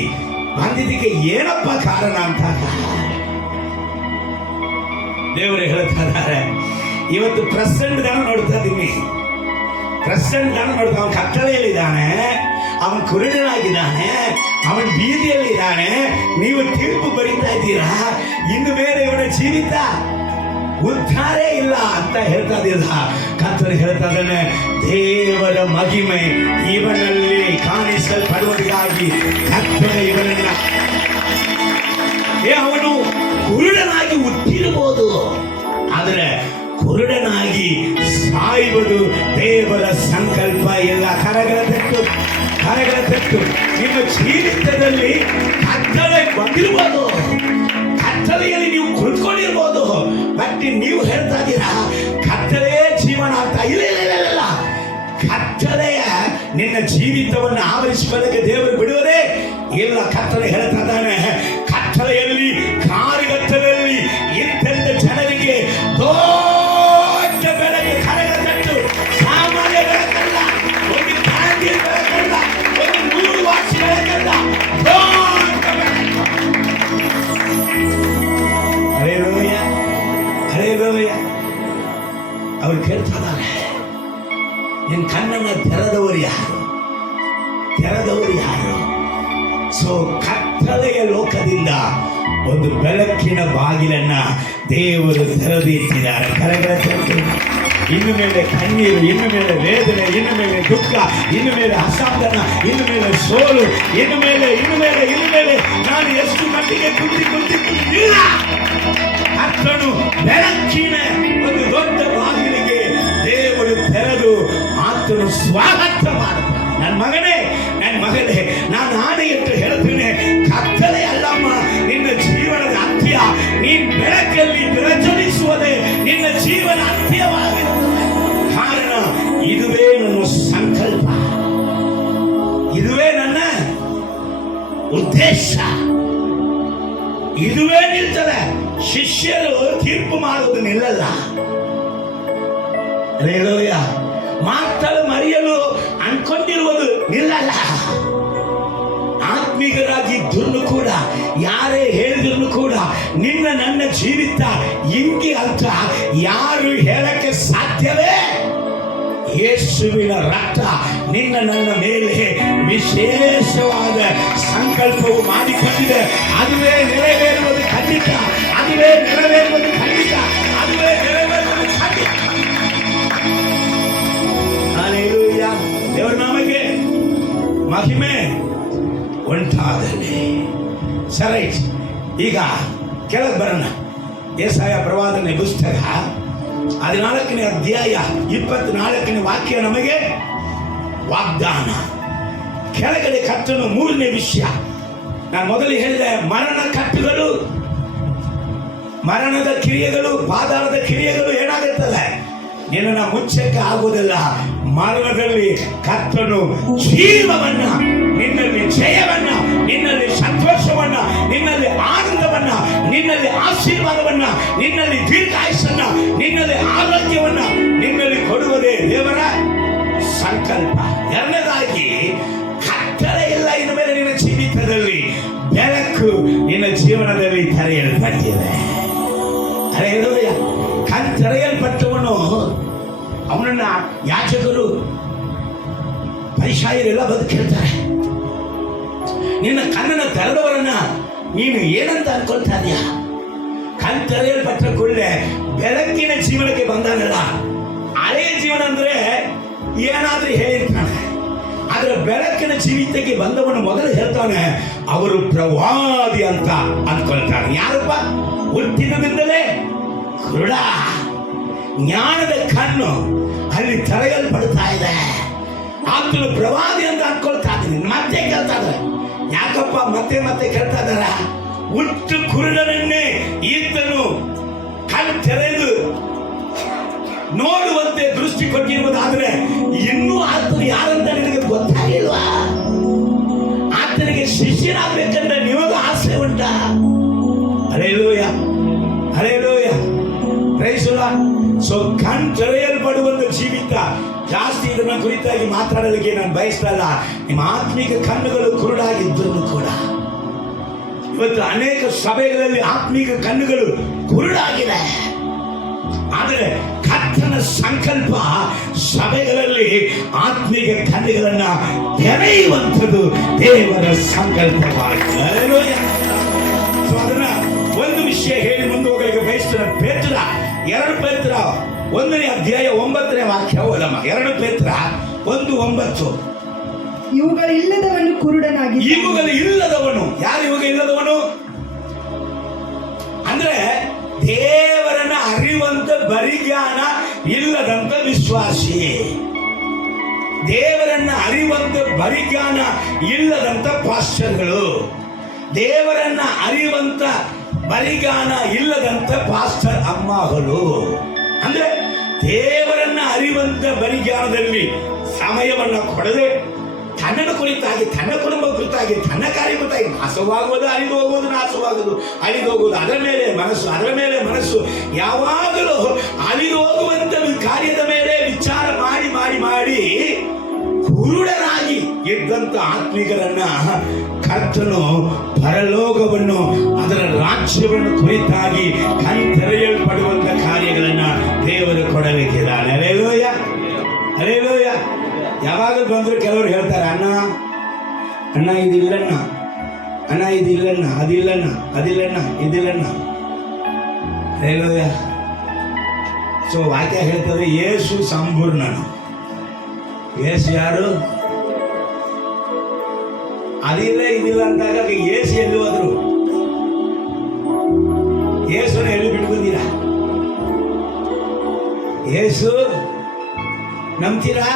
ಬಂದಿದ್ದಕ್ಕೆ ಏನಪ್ಪ ಕಾರಣ ಅಂತ ದೇವರು ಹೇಳ್ತಾ ಇದ್ದಾರೆ. ಇವತ್ತು ಪ್ರೆಸಿಡೆಂಟ್ ನೋಡ್ತಾ ಇದ್ದೀನಿ, ಪ್ರೆಸಿಡೆಂಟ್ ನೋಡ್ತಾ, ಅವನ ಕತ್ತಲೆಯಲ್ಲಿದ್ದಾನೆ, ಅವನ ಕುರುಡನಾಗಿದ್ದಾನೆ, ಅವನ ಬೀದಿಯಲ್ಲಿದ್ದಾನೆ. ನೀವು ತೀರ್ಪು ಬರೀತಾ ಇದ್ದೀರಾ, ಇನ್ನು ಮೇಲೆ ಇವನ ಜೀವಿತ ಉದ್ಧಾರೇ ಇಲ್ಲ ಅಂತ ಹೇಳ್ತಾ ಇದ್ದೀರ. ಕರ್ತರು ಹೇಳ್ತಾ ಇದ್ದಾನೆ, ದೇವರ ಮಹಿಮೆ ಇವನಲ್ಲಿ ಕಾಣಿಸಲ್ಪಡುವುದಕ್ಕಾಗಿ ಕರ್ತರು ಇವನನ್ನ, ಅವನು ಕುರುಡನಾಗಿ ಹುಟ್ಟಿರಬಹುದು, ಆದರೆ ಕುರುಡನಾಗಿ ಸಾಯುವುದು ದೇವರ ಸಂಕಲ್ಪ ಇಲ್ಲ. ಕರಗಳ ತೆತ್ತು ನಿಮ್ಮ ಜೀವಿತದಲ್ಲಿ ಕತ್ತಲೆ ಬಂದಿರ್ಬೋದು, ಕತ್ತಲೆಯಲ್ಲಿ ನೀವು ಕುಳಿತುಕೊಂಡಿರ್ಬೋದು, ಬಟ್ ನೀವು ಹೇಳ್ತಾ ಇದ್ದೀರಾ ಕತ್ತಲೆಯೇ ಜೀವನ ಅಂತ. ಇಲ್ಲ, ಕತ್ತಲೆಯ ನಿನ್ನ ಜೀವಿತವನ್ನು ಆವರಿಸಿಕೊಳ್ಳಕ್ಕೆ ದೇವರು ಬಿಡುವುದೇ ಇಲ್ಲ. ಕತ್ತಲೆ ಹೇಳ್ತಾ ಇದ್ದಾನೆ, ಕತ್ತಲೆಯಲ್ಲಿ ಕಾರಿಗತ್ತಲೆಯಲ್ಲಿ ಇಂತೆಂಥ ಜನರಿಗೆ ದೊಡ್ಡ ಬೆಳಕು, ಕರಗಳ ತೆತ್ತು, ಸಾಮಾನ್ಯ ಬೆಳಕಲ್ಲ, ಒಂದು ಕ್ಯಾಂಡಲ್ ಬೆಳಕಲ್ಲ, ಒಂದು 100 ವಾಟ್ಸ್ ಬೆಳಕಲ್ಲ, ದೊಡ್ಡ ಬೆಳಕು. Hallelujah, hallelujah. ಅವ್ರು ಕೇಳ್ತಾ ಇದ್ದಾರೆ, ನಿನ್ನ ಕಣ್ಣನ್ನು ತೆರೆದವರು ಯಾರು? ಸೊ ಕತ್ತಲೆಯ ಲೋಕದಿಂದ ಒಂದು ಬೆಳಕಿನ ಬಾಗಿಲನ್ನ ದೇವರು ತೆರೆದಿಟ್ಟಿದ್ದಾರೆ. ಕರಗಳ ತೆತ್ತು. ಇನ್ನು ಮೇಲೆ ಕಣ್ಣೀರು, ಇನ್ನು ಮೇಲೆ ವೇದನೆ, ಇನ್ನು ಮೇಲೆ ದುಃಖ, ಇನ್ನು ಮೇಲೆ ಅಸಮಾಧಾನ, ಇನ್ನು ಮೇಲೆ ಸೋಲು, ಇನ್ನು ಮೇಲೆ ನಾನು ಎಷ್ಟು ಮಟ್ಟಿಗೆ ಕುಂತಿಲ್ಲ. ಕರ್ತನು ಬೆಳಕಿನ ಒಂದು ದೊಡ್ಡ ಬಾಗಿಲಿಗೆ ದೇವರು ತೆರೆದು ಆತನು ಸ್ವಾಗತ ಮಾಡುತ್ತಾನೆ. ನನ್ನ ಮಗನೇ, ನಾನು ಆಣೆಯಿಟ್ಟು ಹೇಳ್ತೇನೆ, ಕತ್ತಲೆ ಅಲ್ಲಮ್ಮ ನಿನ್ನ ಜೀವನದ ಅಂತ್ಯ. ನೀನ್ ಬೆಳಕಲ್ಲಿ ಪ್ರಜ್ವಲಿಸುವುದೇ ನಿನ್ನ ಜೀವನ ಅಂತ್ಯವಾಗಿರುತ್ತದೆ. ಕಾರಣ ಇದುವೇ ನನ್ನ ಸಂಕಲ್ಪ, ಇದುವೇ ನನ್ನ ಉದ್ದೇಶ, ಇದುವೇ ನಿಲ್ತದೆ. ಶಿಷ್ಯರು ತೀರ್ಪು ಮಾಡುವುದು ನಿಲ್ಲಲ್ಲ. ಹಲ್ಲೆಲೂಯ. ಮಾತಲು ಮರೆಯಲು ಅನ್ಕೊಂಡಿರುವುದು ನಿಲ್ಲಲ್ಲ. ಆತ್ಮೀಕರಾಗಿದ್ದರೂ ಕೂಡ, ಯಾರೇ ಹೇಳಿದ್ರು ಕೂಡ, ನನ್ನ ಜೀವಿತ ಹಿಂಗೆ ಅಂತ ಯಾರು ಹೇಳಕ್ಕೆ ಸಾಧ್ಯವೇ? ಯೇಸುವಿನ ರಕ್ತ ನನ್ನ ಮೇಲೆ ವಿಶೇಷವಾದ ಸಂಕಲ್ಪವು ಮಾಡಿಕೊಂಡಿದೆ. ಅದುವೇ ನೆರವೇರುವುದು ಖಂಡಿತ, ಅದುವೇ ನೆರವೇರುವುದು ಖಂಡಿತ, ಅದುವೇ ನೆರವೇರುವುದು ಖಂಡಿತ. ಹಲ್ಲೆಲೂಯ. ದೇವರ ನಾಮಕ್ಕೆ ಮಹಿಮೆ ಉಂಟಾಗಲಿ. ಸರಿ, ಈಗ ಕೆಳಗೆ ಬರೋಣ. ಯೆಶಾಯ ಪ್ರವಾದನೆ ಪುಸ್ತಕ 14ನೇ ಅಧ್ಯಾಯ 24ನೇ ವಾಕ್ಯ ನಮಗೆ ವಾಗ್ದಾನ. ಕೆಳಗಡೆ ಕರ್ತನು 3ನೇ ವಿಷಯ. ನಾನು ಮೊದಲು ಹೇಳಿದೆ, ಮರಣ ಕಟ್ಟುಗಳು, ಮರಣದ ಕ್ರಿಯೆಗಳು, ಪಾತಾಳದ ಕ್ರಿಯೆಗಳು ಏನಾಗುತ್ತಲ್ಲ, ನಿನ್ನ ಮುಚ್ಚಕ್ಕೆ ಆಗುವುದಿಲ್ಲ. ಮರಣದಲ್ಲಿ ಕರ್ತನು ಜೀವವನ್ನ, ನಿನ್ನಲ್ಲಿ ಜಯವನ್ನ, ನಿನ್ನಲ್ಲಿ ಸಂತೋಷವನ್ನ, ನಿನ್ನಲ್ಲಿ ಆನಂದವನ್ನ, ನಿನ್ನಲ್ಲಿ ಆಶೀರ್ವಾದವನ್ನ, ನಿನ್ನಲ್ಲಿ ದೀರ್ಘಾಯುಷನ್ನ, ನಿನ್ನಲ್ಲಿ ಆರೋಗ್ಯವನ್ನ ನಿನ್ನಲ್ಲಿ ಕೊಡುವುದೇ ದೇವರ ಸಂಕಲ್ಪ. ಎರಡನೇದಾಗಿ, ಕತ್ತಲೆ ಇಲ್ಲ ಇನ್ನು ಮೇಲೆ ನಿನ್ನ ಜೀವಿತದಲ್ಲಿ, ಬೆಳಕು ನಿನ್ನ ಜೀವನದಲ್ಲಿ ತೆರೆಯಲ್ಪಟ್ಟಿದೆ. ಹಲ್ಲೆಲೂಯ. ಕಣ್ ತೆರೆಯಲ್ಪಟ್ಟವನು ಅವನನ್ನ ಯಾಚಕರು ಪರಿಸಾಯರೆಲ್ಲ ಬಂದು ಕೇಳ್ತಾರೆ, ನಿನ್ನ ಕಣ್ಣನ್ನು ತೆರೆದವರನ್ನ ನೀನು ಏನಂತ ಅನ್ಕೊಳ್ತಾ ಇದೀಯ? ಕಣ್ ತೆರೆಯಲ್ಪಟ್ಟ ಕೂಡಲೇ ಬೆಳಕಿನ ಜೀವನಕ್ಕೆ ಬಂದಾನಲ್ಲ. ಹಳೆಯ ಜೀವನ ಅಂದ್ರೆ ಏನಾದ್ರೂ ಹೇಳಿರ್ತಾನೆ, ಆದ್ರೆ ಬೆಳಕಿನ ಜೀವಿತಕ್ಕೆ ಬಂದವನು ಮೊದಲು ಹೇಳ್ತಾನೆ ಅವರು ಪ್ರವಾದಿ ಅಂತ ಅನ್ಕೊಳ್ತಾನೆ. ಯಾರಪ್ಪ? ಹುಟ್ಟಿದಿಂದಲೇ ಕುರುಡ, ಜ್ಞಾನದ ಕಣ್ಣು ಅಲ್ಲಿ ತೆರೆಯಲ್ಪಡ್ತಾ ಇದೆ. ಆತನು ಪ್ರವಾದಿ ಅಂತ ಅನ್ಕೊಳ್ತಾ ಇದ್ದೀನಿ. ಮತ್ತೆ ಕೇಳ್ತಾ ಇದ್ದಾರೆ, ಯಾಕಪ್ಪ ಮತ್ತೆ ಮತ್ತೆ ಕೇಳ್ತಾ ಇದ್ದಾರ? ಹುಟ್ಟು ಕುರುಡನನ್ನೇ ಈತನು ಕಣ್ ತೆರೆದು ನೋಡುವಂತೆ ದೃಷ್ಟಿ ಕೊಟ್ಟಿರುವುದಾದ್ರೆ ಇನ್ನೂ ಆತನು ಯಾರಂತ ನಿನಗೆ ಗೊತ್ತಾಗಿಲ್ವಾ? ಆತನಿಗೆ ಶಿಷ್ಯನಾಗಬೇಕಂದ್ರೆ ನಿಮಗೆ ಆಸೆ ಉಂಟಾ? Hallelujah, hallelujah, praise the lord. So ಕಣ್ ತೆರೆಯಲ್ಪಡುವಂತ ಜೀವಿತ ಜಾಸ್ತಿ ಇದನ್ನ ಕುರಿತಾಗಿ ಮಾತಾಡೋದಕ್ಕೆ ನಾನು ಬಯಸ್ತಾ ಇಲ್ಲ. ನಿಮ್ಮ ಆತ್ಮಿಕ ಕಣ್ಣುಗಳು ಕುರುಡಾಗಿದ್ದರೂ ಕೂಡ ಇವತ್ತು ಅನೇಕ ಸಭೆಗಳಲ್ಲಿ ಆತ್ಮಿಕ ಕಣ್ಣುಗಳು ಕುರುಡಾಗಿದೆ. ಆದರೆ ಕರ್ತನ ಸಂಕಲ್ಪ ಸಭೆಗಳಲ್ಲಿ ಆತ್ಮಿಕ ಕಣ್ಣುಗಳನ್ನ ತೆರೆಯುವಂಥದ್ದು ದೇವರ ಸಂಕಲ್ಪವಾಗಿದೆ. ಸೊ ಅದನ್ನ ಒಂದು ವಿಷಯ ಹೇಳಿ ಮುಂದೆ ಹೋಗಲಿಕ್ಕೆ ಬಯಸ್ತಾರೆ. ಪೇತ್ರ 2 ಪೇತ್ರ 1ನೇ ಅಧ್ಯಾಯ 9ನೇ ವಾಕ್ಯ ಓದಮ್ಮ. 2 ಪೇತ್ರ 1:9. ಇವುಗಳಿಲ್ಲದವನು ಕುರುಡನಾಗಿ. ಇವುಗಳು ಇಲ್ಲದವನು ಯಾರು? ಇವಾಗ ಇಲ್ಲದವನು ಅಂದ್ರೆ ದೇವರನ್ನ ಅರಿವಂತ ಬರಿಜ್ಞಾನ ಇಲ್ಲದಂತ ವಿಶ್ವಾಸಿ. ದೇವರನ್ನ ಅರಿವಂತ ಬರಿಜ್ಞಾನ ಇಲ್ಲದಂತ ಪಾಸ್ಟರ್ಗಳು, ದೇವರನ್ನ ಅರಿವಂತ ಬರಿಜ್ಞಾನ ಇಲ್ಲದಂತ ಪಾಸ್ಟರ್ ಅಮ್ಮಗಳು. ಅಂದ್ರೆ ದೇವರನ್ನ ಅರಿವಂತ ಬರಿಜ್ಞಾನದಲ್ಲಿ ಸಮಯವನ್ನ ಕೊಡದೆ ತನ್ನನ್ನು ಕುರಿತಾಗಿ, ತನ್ನ ಕುಟುಂಬ ಕುರಿತಾಗಿ, ತನ್ನ ಕಾರ್ಯ ಕುರಿತಾಗಿ ನಾಶವಾಗುವುದು, ಅಳಿದು ಹೋಗುವುದು, ನಾಶವಾಗುವುದು, ಅಳಿದು ಹೋಗುವುದು, ಅದರ ಮೇಲೆ ಮನಸ್ಸು, ಅದರ ಮೇಲೆ ಮನಸ್ಸು, ಯಾವಾಗಲೂ ಅಳಿದು ಹೋಗುವಂತ ಕಾರ್ಯದ ಮೇಲೆ ವಿಚಾರ ಮಾಡಿ ಮಾಡಿ ಮಾಡಿ ಕುರುಡರಾಗಿ ಇದ್ದಂತ ಆತ್ಮಿಕರನ್ನ ಕರ್ತನು ಪರಲೋಕವನ್ನು, ಅದರ ರಾಜ್ಯವನ್ನು ಕುರಿತಾಗಿ ಕಣ್ ತೆರೆಯಲ್ಪಡುವಂತ ಕಾರ್ಯಗಳನ್ನ ದೇವರು ಕೊಡಬೇಕಿದ್ದಾನೆ. Hallelujah, hallelujah. ಯಾವಾಗಲೂ ಬಂದ್ರು ಕೆಲವರು ಹೇಳ್ತಾರೆ, ಅಣ್ಣ ಅಣ್ಣ ಇದಿಲ್ಲಣ್ಣ, ಅಣ್ಣ ಇದಿಲ್ಲಣ್ಣ, ಅದಿಲ್ಲಣ್ಣ, ಅದಿಲ್ಲಣ್ಣ, ಇದಿಲ್ಲಣ್ಣ. ಹಲ್ಲೆಲೂಯಾ. ಸೊ ವಾಕ್ಯ ಹೇಳ್ತದೆ ಯೇಸು ಸಂಪೂರ್ಣನು. ಯೇಸು ಯಾರು? ಅದಿಲ್ಲ ಇದಿಲ್ಲ ಅಂದಾಗ ಯೇಸು ಎಲ್ಲಿ ಹೋದ್ರು? ಯೇಸುನ ಎಲ್ಲಿ ಬಿಟ್ಕೊಂತೀರಾ? ಯೇಸು ನಂಬ್ತೀರಾ?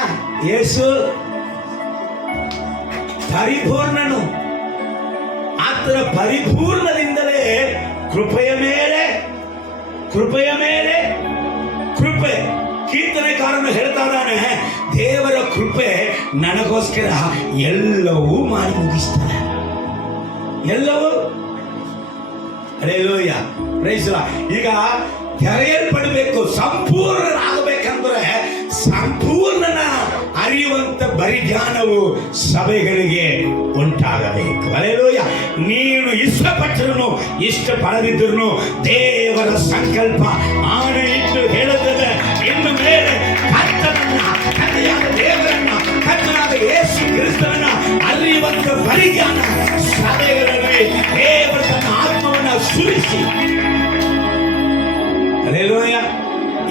ಯೇಸು ಪರಿಪೂರ್ಣನು. ಆತನ ಪರಿಪೂರ್ಣದಿಂದಲೇ ಕೃಪೆಯ ಮೇಲೆ ಕೃಪೆಯ ಮೇಲೆ ಕೃಪೆ. ಕೀರ್ತನೆಕಾರನು ಹೇಳ್ತಾ ಇದ್ದಾನೆ, ದೇವರ ಕೃಪೆ ನನಗೋಸ್ಕರ ಎಲ್ಲವೂ ಮಾಡಿ ಮುಗಿಸ್ತಾರೆ, ಎಲ್ಲವೂ. Hallelujah, praise the lord. ಈಗ ತೆರೆಯಲ್ಪಡಬೇಕು, ಸಂಪೂರ್ಣರಾಗಬೇಕಂದ್ರೆ ಸಂಪೂರ್ಣನ ಅರಿಯುವಂತ ಬರಿಜ್ಞಾನವು ಸಭೆಗಳಿಗೆ ಉಂಟಾಗಬೇಕು. ಹಲ್ಲೆಲೂಯಾ. ನೀನು ಇಷ್ಟಪಟ್ಟರು ಇಷ್ಟಪಡದಿದ್ದರೂ ದೇವರ ಸಂಕಲ್ಪ ಆಣೆ ಇಟ್ಟು ಹೇಳುತ್ತದೆ, ಇನ್ನು ಮೇಲೆ ಕರ್ತನನ್ನ, ತಂದೆಯಾದ ದೇವರನ್ನ, ಕರ್ತನಾದ ಯೇಸು ಕ್ರಿಸ್ತನನ್ನ ಅರಿಯುವಂತ ಬರಿಜ್ಞಾನ ಸಭೆಗಳಲ್ಲಿ ದೇವರ ತನ್ನ ಆತ್ಮವನ್ನ ಸುರಿಸಿ. ಹಲ್ಲೆಲೂಯಾ.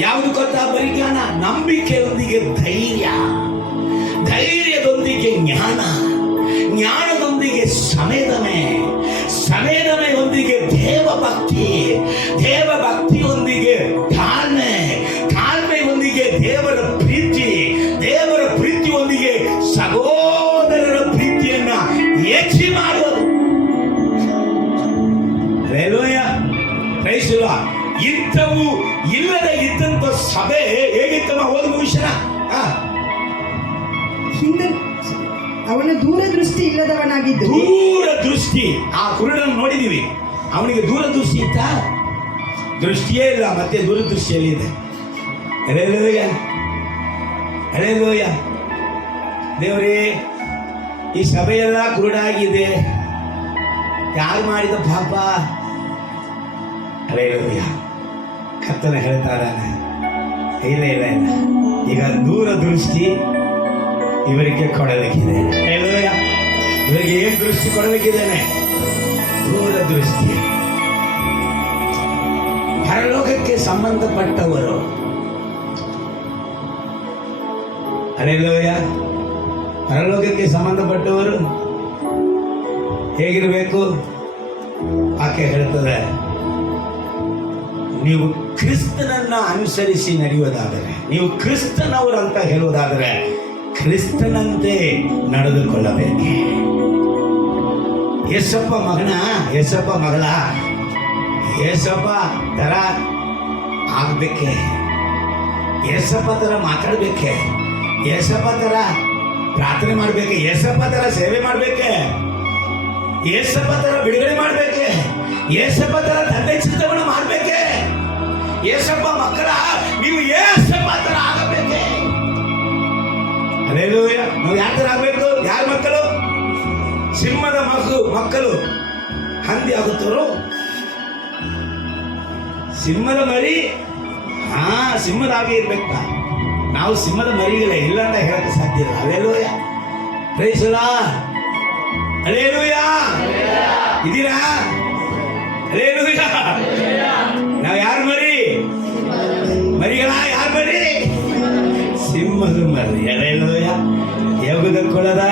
ಯಾವುದು ಗೊತ್ತಾ ಬರಿಜ್ಞಾನ? ನಂಬಿಕೆಯೊಂದಿಗೆ ಧೈರ್ಯ, ಧೈರ್ಯದೊಂದಿಗೆ ಜ್ಞಾನ, ಜ್ಞಾನದೊಂದಿಗೆ ಸಂವೇದನೆ, ಸಂವೇದನೆಯೊಂದಿಗೆ ದೇವಭಕ್ತಿ, ದೇವಭಕ್ತಿಯೊಂದಿಗೆ ತಾಳ್ಮೆ, ತಾಳ್ಮೆಯೊಂದಿಗೆ ದೇವರ ಪ್ರೀತಿ, ದೇವರ ಪ್ರೀತಿಯೊಂದಿಗೆ ಸಹೋದರರ ಪ್ರೀತಿಯನ್ನ ಹೆಚ್ಚಿ ಮಾಡುವುದು. Hallelujah, praise the lord. ಇಂಥವು ಇಲ್ಲದೆ ಇದ್ದಂತ ಸಭೆ ಹೇಗಿತ್ತಮ್ಮ? ಓದು ಮುಗಿಸೋಣ. ಹಿಂದೆ ಅವನು ದೂರದೃಷ್ಟಿ ಇಲ್ಲದವನಾಗಿದ್ದು. ದೂರದೃಷ್ಟಿ. ಆ ಕುರುಡನ್ನು ನೋಡಿದೀವಿ, ಅವನಿಗೆ ದೂರದೃಷ್ಟಿ ಇತ್ತ? ದೃಷ್ಟಿಯೇ ಇಲ್ಲ, ಮತ್ತೆ ದೂರದೃಷ್ಟಿಯಲ್ಲಿ ಇದೆ. Hallelujah, hallelujah. ದೇವರೇ, ಈ ಸಭೆಯೆಲ್ಲ ಕುರುಡಾಗಿದೆ, ಯಾರು ಮಾಡಿದ ಪಾಪ? ಹಲ್ಲೆಲೂಯಾ. ಕರ್ತನು ಹೇಳ್ತಾ ಇದ್ದಾನೆ, ಇಲ್ಲ ಇಲ್ಲ ಇಲ್ಲ, ಈಗ ದೂರದೃಷ್ಟಿ ಇವರಿಗೆ ಕೊಡಲಿಕ್ಕಿದೆ. ಹಲ್ಲೆಲೂಯಾ. ಇವರಿಗೆ ಏನು ದೃಷ್ಟಿ ಕೊಡಲಿಕ್ಕಿದ್ದೇನೆ? ದೂರದೃಷ್ಟಿ. ಪರಲೋಕಕ್ಕೆ ಸಂಬಂಧಪಟ್ಟವರು. ಹಲ್ಲೆಲೂಯಾ. ಪರಲೋಕಕ್ಕೆ ಸಂಬಂಧಪಟ್ಟವರು ಹೇಗಿರಬೇಕು? ಆಕೆ ಹೇಳ್ತದೆ, ನೀವು ಕ್ರಿಸ್ತನನ್ನ ಅನುಸರಿಸಿ ನಡೆಯುವುದಾದರೆ, ನೀವು ಕ್ರಿಸ್ತನವರಂತ ಹೇಳುವುದಾದರೆ ಕ್ರಿಸ್ತನಂತೆ ನಡೆದುಕೊಳ್ಳಬೇಕು. ಯೇಸಪ್ಪ ಮಗನ, ಯೇಸಪ್ಪ ಮಗಳ, ಯೇಸಪ್ಪ ತರ ಆಗ್ಬೇಕೆ, ಯೇಸಪ್ಪ ತರ ಮಾತಾಡ್ಬೇಕೆ, ಯೇಸಪ್ಪ ತರ ಪ್ರಾರ್ಥನೆ ಮಾಡ್ಬೇಕೆ, ಯೇಸಪ್ಪ ತರ ಸೇವೆ ಮಾಡ್ಬೇಕೆ, ಯೇಸಪ್ಪ ತರ ಬಿಡುಗಡೆ ಮಾಡ್ಬೇಕೆ, ಯೇಸಪ್ಪ ತರ ತಂದೆ ಚಿತ್ತವನ್ನು ಮಾಡ್ಬೇಕೆ. ಯೇಸಪ್ಪ ಮಕ್ಕಳ, ನೀವು ಯೇಸಪ್ಪ ತರ ಆಗಬೇಕೆ. ಹಲ್ಲೆಲೂಯಾ. ನಾವು ಯಾವ ತರ ಆಗ್ಬೇಕು? ಯಾರ ಮಕ್ಕಳು? ಸಿಂಹದ ಮಕ್ಕಳು ಹಂದಿ ಆಗುತ್ತವರು. ಸಿಂಹದ ಮರಿ, ಸಿಂಹದ ಹಾಗೆ ಇರ್ಬೇಕ. ನಾವು ಸಿಂಹದ ಮರಿಗಳೇ, ಇಲ್ಲ ಅಂತ ಹೇಳಕ್ಕೆ ಸಾಧ್ಯ ಇಲ್ಲ. Hallelujah. Praise the Lord. Hallelujah. ಇದೀರಾ? ಹಲ್ಲೆಲೂಯಾ. ನಾವು ಯಾರು ಮರಿ? ಮರಿಗಳ ಯಾರು ಮರಿ? ಸಿಂಹದ ಮರಿ. ಹಲ್ಲೆಲೂಯಾ. ಯಗುದ ಕುಲದ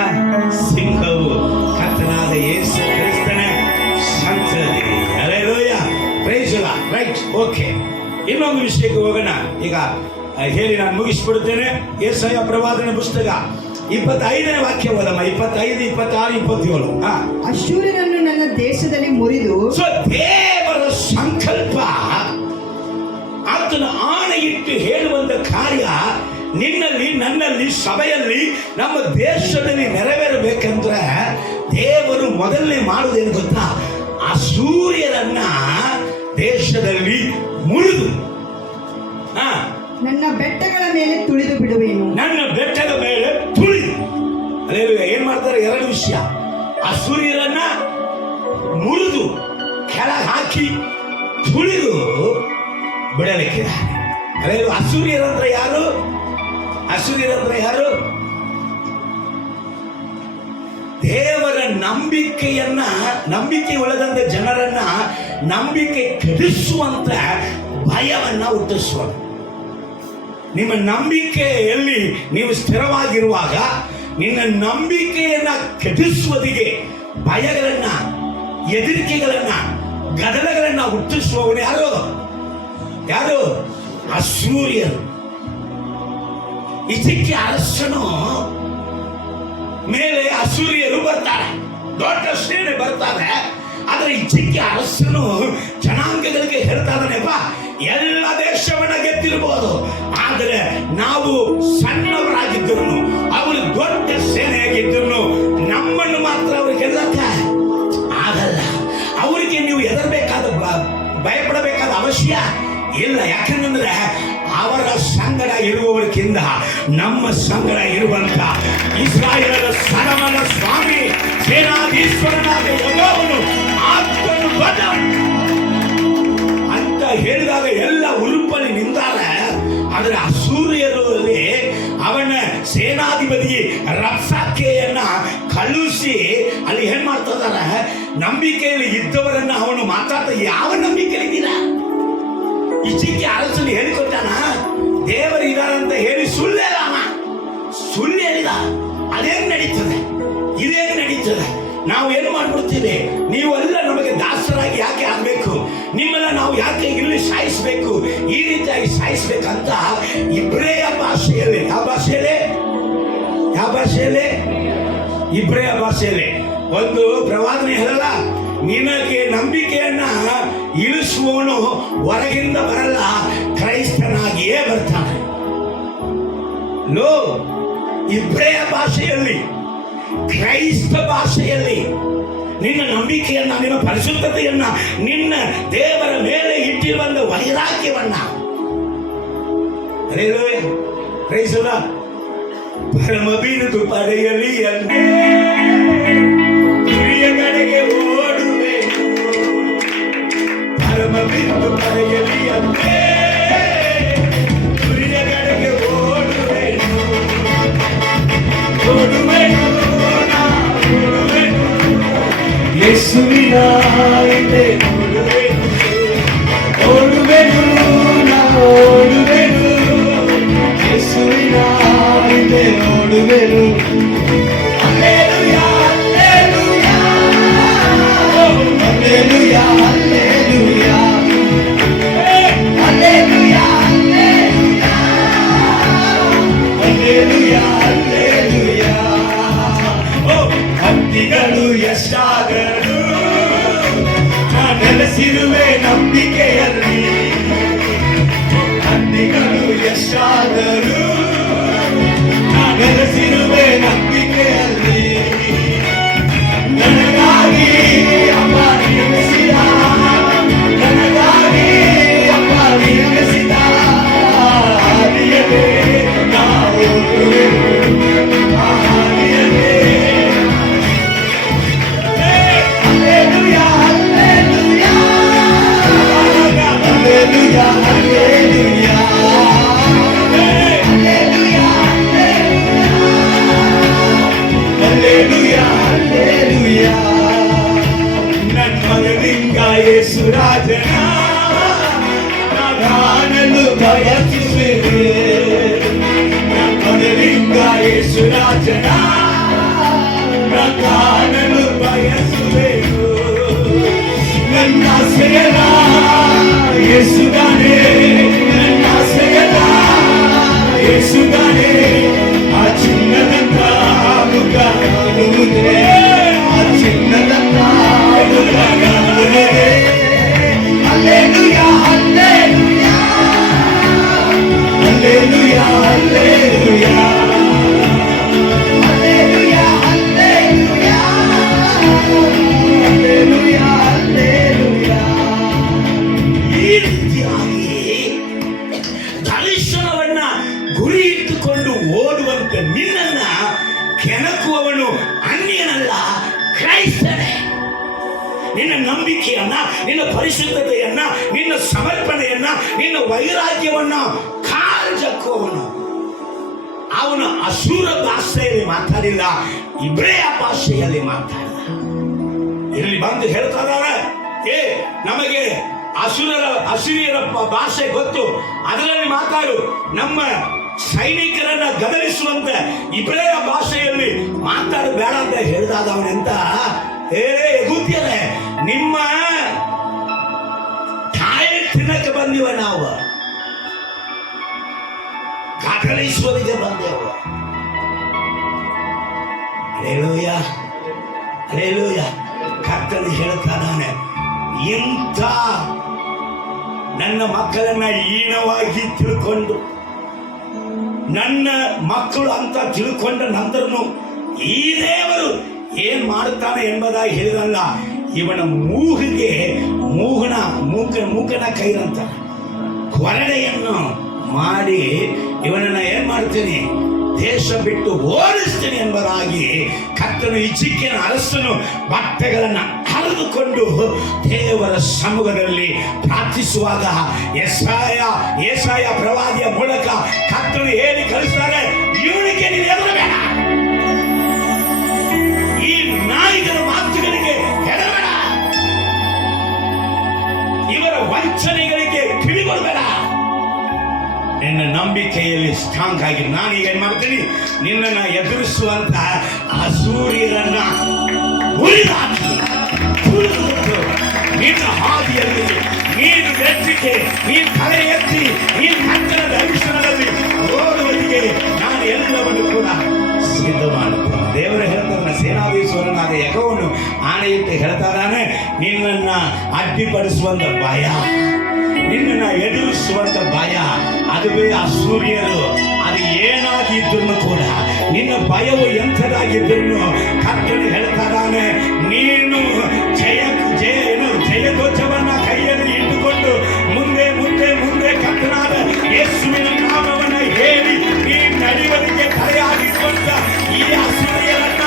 ಸಿಂಹವು ಕರ್ತನಾದ ಯೇಸು ಕ್ರಿಸ್ತನ ಸಂತತಿ. Hallelujah. Praise the Lord. Right, okay. ಇನ್ನೊಂದು ವಿಷಯಕ್ಕೆ ಹೋಗೋಣ. ಈಗ ಹೇಳಿ ನಾನು ಮುಗಿಸ್ಬಿಡುತ್ತೇನೆ. ಯೆಶಾಯ ಪ್ರವಾದನ ಪುಸ್ತಕ 25ನೇ ವಾಕ್ಯ ಓದಮ್ಮ. 25, 26, 27. ಅಶ್ಶೂರನನ್ನು ನನ್ನ ದೇಶದಲ್ಲಿ ಮುರಿದು. ಸೊ ದೇವರ ಸಂಕಲ್ಪ, ಆತನ ಆಣೆ ಇಟ್ಟು ಹೇಳುವಂತ ಕಾರ್ಯ ನಿನ್ನಲ್ಲಿ, ನನ್ನಲ್ಲಿ, ಸಭೆಯಲ್ಲಿ, ನಮ್ಮ ದೇಶದಲ್ಲಿ ನೆರವೇರಬೇಕಂದ್ರೆ ದೇವರು ಮೊದಲನೇ ಮಾಡುವುದೇನು ಗೊತ್ತಾ? ಆ ಸೂರ್ಯನನ್ನ ದೇಶದಲ್ಲಿ ಮುರಿದು ನನ್ನ ಬೆಟ್ಟಗಳ ಮೇಲೆ ತುಳಿದು ಬಿಡುವೆನು. ನನ್ನ ಬೆಟ್ಟದ ಮೇಲೆ ತುಳಿದು. ಹಲ್ಲೆಲೂಯಾ. ಏನ್ ಮಾಡ್ತಾರೆ? ಎರಡು ವಿಷಯ. ಆ ಸೂರ್ಯರನ್ನ ಮುರಿದು ಕೆಳಗೆ ಹಾಕಿ ತುಳಿದು ಬಿಡಲಿಕ್ಕಿದ್ದಾರೆ. ಹಲ್ಲೆಲೂಯಾ. ಅಸೂರ್ಯರಂದ್ರೆ ಯಾರು? ಅಸೂರ್ಯರಂದ್ರೆ ಯಾರು? ದೇವರ ನಂಬಿಕೆ ಉಳ್ಳದಂತ ಜನರನ್ನ ನಂಬಿಕೆ ಕೆಡಿಸುವಂತ ಭಯವನ್ನ ಹುಟ್ಟಿಸುವ. ನಿಮ್ಮ ನಂಬಿಕೆಯಲ್ಲಿ ನೀವು ಸ್ಥಿರವಾಗಿರುವಾಗ ನಿನ್ನ ನಂಬಿಕೆಯನ್ನ ಕೆಡಿಸುವುದಿಗೆ ಭಯಗಳನ್ನ, ಹೆದರಿಕೆಗಳನ್ನ, ಗದಲಗಳನ್ನ ಹುಟ್ಟಿಸುವವನು ಯಾರು? ಯಾರು? ಅಸೂರ್ಯರು. ಇದಕ್ಕೆ ಅರಸನು ಮೇಲೆ ಅಸೂರ್ಯರು ಬರ್ತಾರೆ, ದೊಡ್ಡ ಸೇನೆ ಬರ್ತಾರೆ. ಆದ್ರೆ ಇಚ್ಛೆಗೆ ಅರಸನು ಜನಾಂಗಗಳಿಗೆ ಹೇಳ್ತಾ ಇದ್ದಾನೆಪ್ಪ, ಎಲ್ಲ ದೇಶವನ್ನ ಗೆದ್ದಿರಬಹುದು, ಆದರೆ ನಾವು ಸಣ್ಣವರಾಗಿದ್ದರು, ಅವರು ದೊಡ್ಡ ಸೇನೆಯಾಗಿದ್ದರು, ನಮ್ಮನ್ನು ಮಾತ್ರ ಅವ್ರಿಗೆ ಗೆಲ್ಲಕ್ಕೆ ಆಗಲ್ಲ. ಅವರಿಗೆ ನೀವು ಹೆದರಬೇಕಾದ, ಭಯಪಡಬೇಕಾದ ಅವಶ್ಯ ಇಲ್ಲ. ಯಾಕಂದ್ರೆ ಅವರ ಸಂಗಡ ಇರುವವರಿಗಿಂತ ನಮ್ಮ ಸಂಗಡ ಇರುವಂತ ಇಸ್ರಾಯೇಲರ ಸರಮನ ಸ್ವಾಮಿ ಸೇನಾಧೀಶ್ವರನಾದ ಯೆಹೋವನು ಆತನು ಬದವನು ಅಂತ ಹೇಳಿದಾಗ ಎಲ್ಲ ಉರುಪಲ್ಲಿ ನಿಂತಾರೆ. ಆದರೆ ಅಸೂರ್ಯರಲ್ಲಿ ಅವನ ಸೇನಾಧಿಪತಿ ರಬ್ಸಾಕೆಯನ್ನ ಕಳುಹಿಸಿ ಅಲ್ಲಿ ಏನ್ ಮಾಡ್ತಾ ಇದಾರೆ? ನಂಬಿಕೆಯಲ್ಲಿ ಇದ್ದವರನ್ನ ಅವನು ಮಾತಾಡ್ತಾ, ಯಾವ ನಂಬಿಕೆಯಲ್ಲಿದ್ದೀರಾ? ಇಚ್ಛೆಗೆ ಅರಸನು ಹೇಳಿಕೊಟ್ಟಾನ, ದೇವರು ಇದಾರಂತ ಹೇಳಿ ಸುಳ್ಳು ಹೇಳಿದ. ಅದೇನು ನಡೀತದೆ? ಇದೇನು ನಡೀತದೆ? ನಾವು ಏನು ಮಾಡ್ಬಿಡ್ತೀವಿ? ನೀವೆಲ್ಲ ನಮಗೆ ದಾಸರಾಗಿ ಯಾಕೆ ಆಗ್ಬೇಕು? ನಿಮ್ಮನ್ನ ನಾವು ಯಾಕೆ ಇಲ್ಲಿ ಸಾಯಿಸ್ಬೇಕು? ಈ ರೀತಿಯಾಗಿ ಸಾಯಿಸ್ಬೇಕಂತ ಇಬ್ರೇಯ ಭಾಷೆಯಲ್ಲಿ, ಯಾವ ಭಾಷೆಯಲ್ಲಿ? ಇಬ್ರೇಯ ಭಾಷೆಯಲ್ಲಿ ಒಂದು ಪ್ರವಾದನೆ ಹೇಳಲ್ಲ, ನಿನಗೆ ನಂಬಿಕೆಯನ್ನ ಇಳಿಸುವವನು ಹೊರಗಿಂದ ಬರಲ್ಲ, ಕ್ರೈಸ್ತನಾಗಿಯೇ ಬರ್ತಾನೆ. ಲೋ, ಇಬ್ರೇಯ ಭಾಷೆಯಲ್ಲಿ, ಕ್ರೈಸ್ತ ಭಾಷೆಯಲ್ಲಿ ನಿನ್ನ ನಂಬಿಕೆಯನ್ನ, ನಿನ್ನ ಪರಿಶುದ್ಧತೆಯನ್ನ, ನಿನ್ನ ದೇವರ ಮೇಲೆ ಇಟ್ಟಿರುವಂತ ವೈರಾಗ್ಯವನ್ನ, ಕ್ರೈಸ್ತನ ಪರಮ ಬಿರುದು ಪಡೆಯಲಿ ಅಂದೇ ಹಿರಿಯ ಕಡೆಗೆ ಓಡುವೆ, ಪರಮ ಬಿರುದು ಪಡೆಯಲಿ ಅಂದೇ ಯೇಸುವಿನ ಹಿಂದೆ ಓಡುವೆನು ನಾ ಓಡುವೆನು, ಯೇಸುವಿನ ಹಿಂದೆ ಓಡುವೆನು. Hallelujah hallelujah hallelujah hallelujah hallelujah hallelujah hallelujah. ಹಕ್ಕಿಗಳು ಎಷ್ಟಾದರೂ ನಾ ನೆಲೆಸಿರುವೆ ನಂಬಿಕೆಯಲ್ಲಿ. ಹಕ್ಕಿಗಳು ಎಷ್ಟಾದರೂ ನಾ ನೆಲೆಸಿರುವೆ ನಂಬಿಕೆಯಲ್ಲಿ. ನನಗಾಗಿ ಅಪ್ಪ ನಿರ್ಮಿಸಿದ, ನನಗಾಗಿ ಅಪ್ಪ ನಿರ್ಮಿಸಿದ ಹಾದಿಯಲೇ ನಾ ಹೋಗುವೆನು, ಆ ಹಾದಿಯಲೇ. Hallelujah hallelujah hallelujah hallelujah hallelujah hallelujah. ನನ್ನ ಮಗನಿಂದ ಯೇಸು ರಾಜನ ನಾ ಕಾಣಲು ಬಯಸುವೆ. ನನ್ನ ಮಗನಿಂದ ಯೇಸು ರಾಜನ ನಾ ಕಾಣಲು ಬಯಸುವೆನು. ನನ್ನ ಆಸೆಯಲ್ಲ ಯೇಸುಗಾನೇ, ನನ್ನ ಆಸೆಯಲ್ಲ ಯೇಸುಗಾನೇ. ಆ ಚಿನ್ನದಂತ ಮುಖ ಕಾಣುವುದೇ, ಆ ಚಿನ್ನದಂತ ಮುಖ ಕಾಣುವುದೇ. Hallelujah hallelujah hallelujah hallelujah hallelujah hallelujah hallelujah hallelujah. ಈ ರೀತಿಯಾಗಿ ದರ್ಶನವನ್ನ ಗುರಿ ಇಟ್ಟುಕೊಂಡು ಓಡುವಂತ ನಿನ್ನನ್ನ ಕೆಣಕುವವನು ಅನ್ಯನಲ್ಲ, ಕ್ರೈಸ್ತನೇ. ನಿನ್ನ ನಂಬಿಕೆಯನ್ನ, ನಿನ್ನ ಪರಿಶುದ್ಧತೆಯನ್ನ, ನಿನ್ನ ಸಮರ್ಪಣೆಯನ್ನ, ನಿನ್ನ ವೈರಾಗ್ಯವನ್ನ ಕಾಲ್ಜಕ್ಕುವವನು. ಅವನು ಅಸುರ ಭಾಷೆಯಲ್ಲಿ ಮಾತಾಡಿಲ್ಲ, ಇಬ್ರಿಯ ಭಾಷೆಯಲ್ಲಿ ಮಾತಾಡಿದ. ಇಲ್ಲಿ ಬಂದು ಹೇಳ್ತಾ ಇದ್ದಾರೆ, ನಮಗೆ ಅಸುರಿಯರ ಭಾಷೆ ಗೊತ್ತು, ಅದರಲ್ಲಿ ಮಾತಾಡು. ನಮ್ಮ ಸೈನಿಕರನ್ನ ಗದರಿಸುವಂತ ಇಬ್ರಿಯ ಭಾಷೆಯಲ್ಲಿ ಮಾತಾಡಬೇಡ ಅಂತ ಹೇಳಿದಾಗ ಅವನೆಂತ ಎಗುತ್ತಿಯಲ್ಲ, ನಿಮ್ಮ ತಾಯಿ ತಿನ್ನಕ್ಕೆ ಬಂದಿವ, ನಾವು ಗದರಿಸುವುದಕ್ಕೆ ಬಂದೆವು. Hallelujah hallelujah. ಕರ್ತನು ಹೇಳ್ತಾನೆ, ಇಂಥ ನನ್ನ ಮಕ್ಕಳನ್ನ ಹೀನವಾಗಿ ತಿಳ್ಕೊಂಡು, ನನ್ನ ಮಕ್ಕಳು ಅಂತ ತಿಳ್ಕೊಂಡ ನಂತರನು ಈ ದೇವರು ಏನ್ ಮಾಡುತ್ತಾನೆ ಎಂಬುದಾಗಿ ಹೇಳಿರಲ್ಲ. ಇವನ ಮೂಗಿಗೆ ಮೂಕನ ಕೈರಂತ ಕೊರಡೆಯನ್ನು ಮಾಡಿ ಇವನನ್ನ ಏನ್ ಮಾಡ್ತೀನಿ, ದೇಶ ಬಿಟ್ಟು ಓಡಿಸ್ತೀನಿ ಎಂಬುದಾಗಿ ಕರ್ತನು ಇಚ್ಛಿಕ್ಕಿನ ಅರಸನು ಬಟ್ಟೆಗಳನ್ನ ಹರಿದುಕೊಂಡು ದೇವರ ಸಮ್ಮುಖದಲ್ಲಿ ಪ್ರಾರ್ಥಿಸುವಾಗ ಯೆಶಾಯ ಪ್ರವಾದಿಯ ಮೂಲಕ ಕರ್ತನು ಹೇಳಿ ಕಳಿಸ್ತಾರೆ, ಇವನಿಗೆ ನೀನು ಹೆದರಬೇಡ, ಈ ನಾಯಿಗಳ ಮಾತುಗಳಿಗೆ ಹೆದರಬೇಡ, ಇವರ ವಂಚನೆಗಳಿಗೆ ಕಿವಿಗೊಡಬೇಡ. ನಿನ್ನ ನಂಬಿಕೆಯಲ್ಲಿ ಸ್ಟ್ರಾಂಗ್ ಆಗಿ ನಾನೀಗ ಏನ್ ಮಾಡ್ತೀನಿ, ನಿನ್ನನ್ನ ಎದುರಿಸುವಂತ ಆ ಸೂರ್ಯರನ್ನ ಉರಿದಾಕಿ ತುಳಿದುಬಿಟ್ಟು ನಿನ್ನ ಹಾದಿಯಲ್ಲಿ ನೀನು ನೆಟ್ಟಿಗೆ, ನೀನು ತಲೆ ಎತ್ತಿ, ನೀನು ಕತ್ತಲದ ಅರಿಶಿಣದಲ್ಲಿ ಓಡುವರಿಗೆ ನಾನು ಎಲ್ಲವನ್ನು ಕೂಡ ಸಿದ್ಧ ಮಾಡುತ್ತೇನೆ. ದೇವರು ಹೇಳ್ತಾನೆ, ಸೇನಾಧೀಶ್ವರನಾದ ಯೆಹೋವನು ಆಣೆಯಿಟ್ಟು ಹೇಳ್ತಾನೆ, ನಿನ್ನನ್ನ ಅಡ್ಡಿಪಡಿಸುವಂತ ಭಯ, ನಿನ್ನನ್ನ ಎದುರಿಸುವಂತ ಭಯ, ಅದುವೇ ಆ ಸೂರ್ಯರು. ಅದು ಏನಾಗಿದ್ರು ಕೂಡ, ನಿನ್ನ ಭಯವು ಎಂಥದಾಗಿದ್ರು ಕರ್ತನು ಹೇಳ್ತಾನೆ, ನೀನು ಜಯಧ್ವಜವನ್ನ ಕೈಯಲ್ಲಿ ಇಟ್ಟುಕೊಂಡು ಮುಂದೆ ಮುಂದೆ ಮುಂದೆ ಕರ್ತನಾದ ಯೇಸುವಿನ ನಾಮವನ್ನ ಹೇಳಿ ನೀ ನಡೆಯುವುದಕ್ಕೆ ತಲೆಯಾಗಿರುವಂತ ಈ ಅಸೂಯೆಗಳನ್ನ,